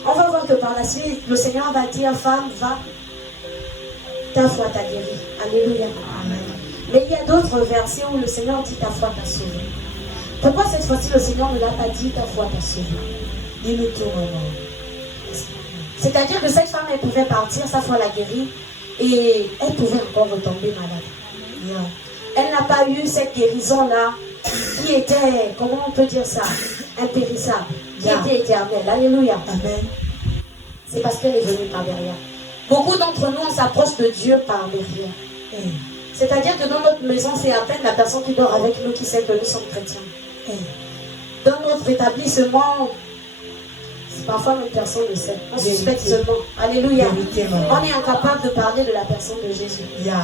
On va voir que par la suite, le Seigneur va dire, femme, va, ta foi t'a guéri. Alléluia. Amen. Mais il y a d'autres versets où le Seigneur dit, ta foi t'a sauvé. Pourquoi cette fois-ci le Seigneur ne l'a pas dit, ta foi t'a sauvé? C'est-à-dire que cette femme, elle pouvait partir, sa foi l'a guérie, et elle pouvait encore retomber malade. Elle n'a pas eu cette guérison-là qui était, comment on peut dire ça, impérissable, qui était éternelle. Alléluia. Amen. C'est parce qu'elle est venue par derrière. Beaucoup d'entre nous, on s'approche de Dieu par derrière. C'est-à-dire que dans notre maison, c'est à peine la personne qui dort avec nous qui sait que nous sommes chrétiens. Dans notre établissement, parfois notre personne le sait. On suspecte seulement. Alléluia. On est incapable de parler de la personne de Jésus.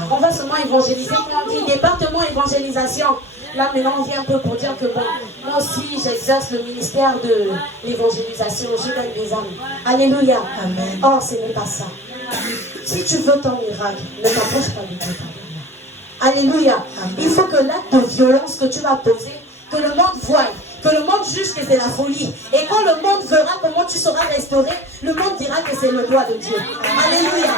On va seulement évangéliser. Quand on dit département évangélisation, là maintenant on vient un peu pour dire que bon, moi aussi j'exerce le ministère de l'évangélisation. Je gagne des âmes. Alléluia. Amen. Oh, ce n'est pas ça. Si tu veux ton miracle, ne t'approche pas de Dieu. Alléluia. Amen. Il faut que l'acte de violence que tu vas poser, que le monde voie, que le monde juge que c'est la folie. Et quand le monde verra comment tu seras restauré, le monde dira que c'est le doigt de Dieu. Alléluia.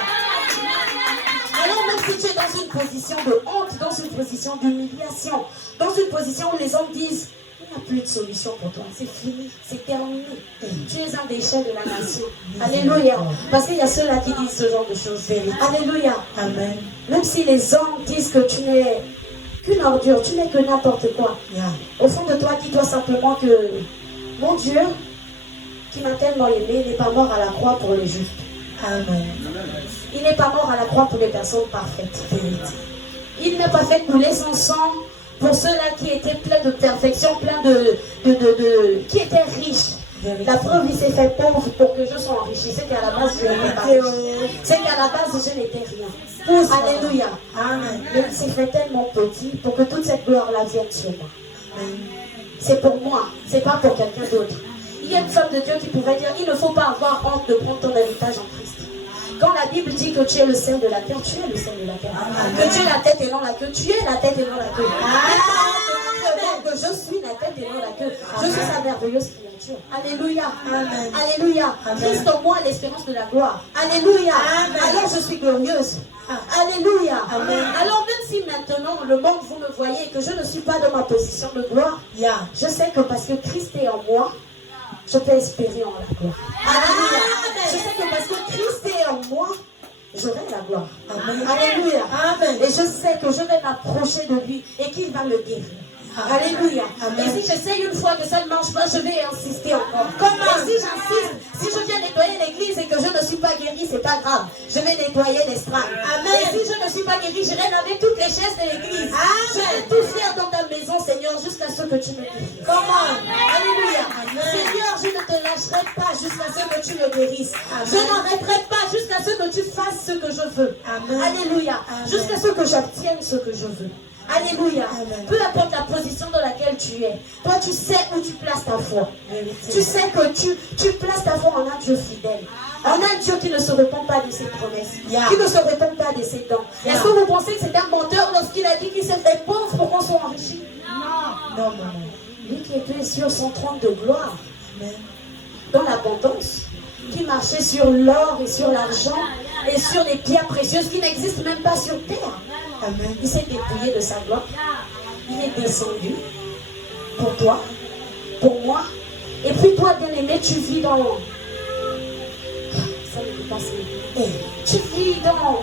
Alors même si tu es dans une position de honte, dans une position d'humiliation, dans une position où les hommes disent il n'y a plus de solution pour toi, c'est fini, c'est terminé. Tu es un déchet de la nation. Alléluia. Parce qu'il y a ceux-là qui disent ce genre de choses. Alléluia. Amen. Même si les hommes disent que tu n'es qu'une ordure, tu n'es que n'importe quoi. Au fond de toi, dis-toi simplement que mon Dieu, qui m'a tellement aimé, n'est pas mort à la croix pour les justes. Amen. Il n'est pas mort à la croix pour les personnes parfaites. Il n'a pas fait couler son sang pour ceux-là qui étaient pleins de perfection, pleins qui étaient riches. La preuve, il s'est fait pauvre pour que je sois enrichi. C'est qu'à la base, je n'étais pas riche. C'est qu'à la base, je n'étais rien. Alléluia. Amen. Mais il s'est fait tellement petit pour que toute cette gloire-là vienne sur moi. C'est pour moi, c'est pas pour quelqu'un d'autre. Il y a une femme de Dieu qui pourrait dire, il ne faut pas avoir honte de prendre ton héritage en Christ. Quand la Bible dit que tu es le sein de la terre, tu es le sein de la terre. Que tu es la tête et non la queue, tu es la tête et non la queue. Que je suis la tête et non la queue. Je suis sa merveilleuse créature. Alléluia. Amen. Alléluia. Christ en moi, l'espérance de la gloire. Alléluia. Amen. Alors je suis glorieuse. Alléluia. Amen. Alors même si maintenant le monde vous me voyez que je ne suis pas dans ma position de gloire, je sais que parce que Christ est en moi, je peux espérer en la gloire. Alléluia. Je sais que parce que Christ est en moi, j'aurai la gloire. Amen. Alléluia. Amen. Et je sais que je vais m'approcher de lui et qu'il va me guérir. Alléluia. Amen. Et si j'essaye une fois que ça ne marche pas, je vais insister encore. Comment? Si j'insiste, si je viens nettoyer l'église et que je ne suis pas guérie, c'est pas grave. Je vais nettoyer l'estrade. Amen. Et si je ne suis pas guérie, j'irai laver toutes les chaises de l'église. Je vais tout faire dans ta maison, Seigneur, jusqu'à ce que tu me guérisses. Comment? Alléluia. Amen. Seigneur, je ne te lâcherai pas jusqu'à ce que tu me guérisses. Amen. Je n'arrêterai pas jusqu'à ce que tu fasses ce que je veux. Amen. Alléluia. Jusqu'à ce que j'obtienne ce que je veux. Alléluia. Amen. Peu importe la position dans laquelle tu es, toi tu sais où tu places ta foi. Tu sais que tu places ta foi en un Dieu fidèle. En un Dieu qui ne se répand pas de ses promesses, qui ne se répand pas de ses dons. Est-ce que vous pensez que c'est un menteur lorsqu'il a dit qu'il s'est fait pauvre pour qu'on soit enrichi? Non. Lui qui était sur son trône de gloire, dans l'abondance, qui marchait sur l'or et sur l'argent et sur les pierres précieuses qui n'existent même pas sur terre. Amen. Il s'est dépouillé de sa gloire. Il est descendu pour toi, pour moi. Et puis toi, bien-aimé, tu vis dans... Ça ne peut pas se... Tu vis dans...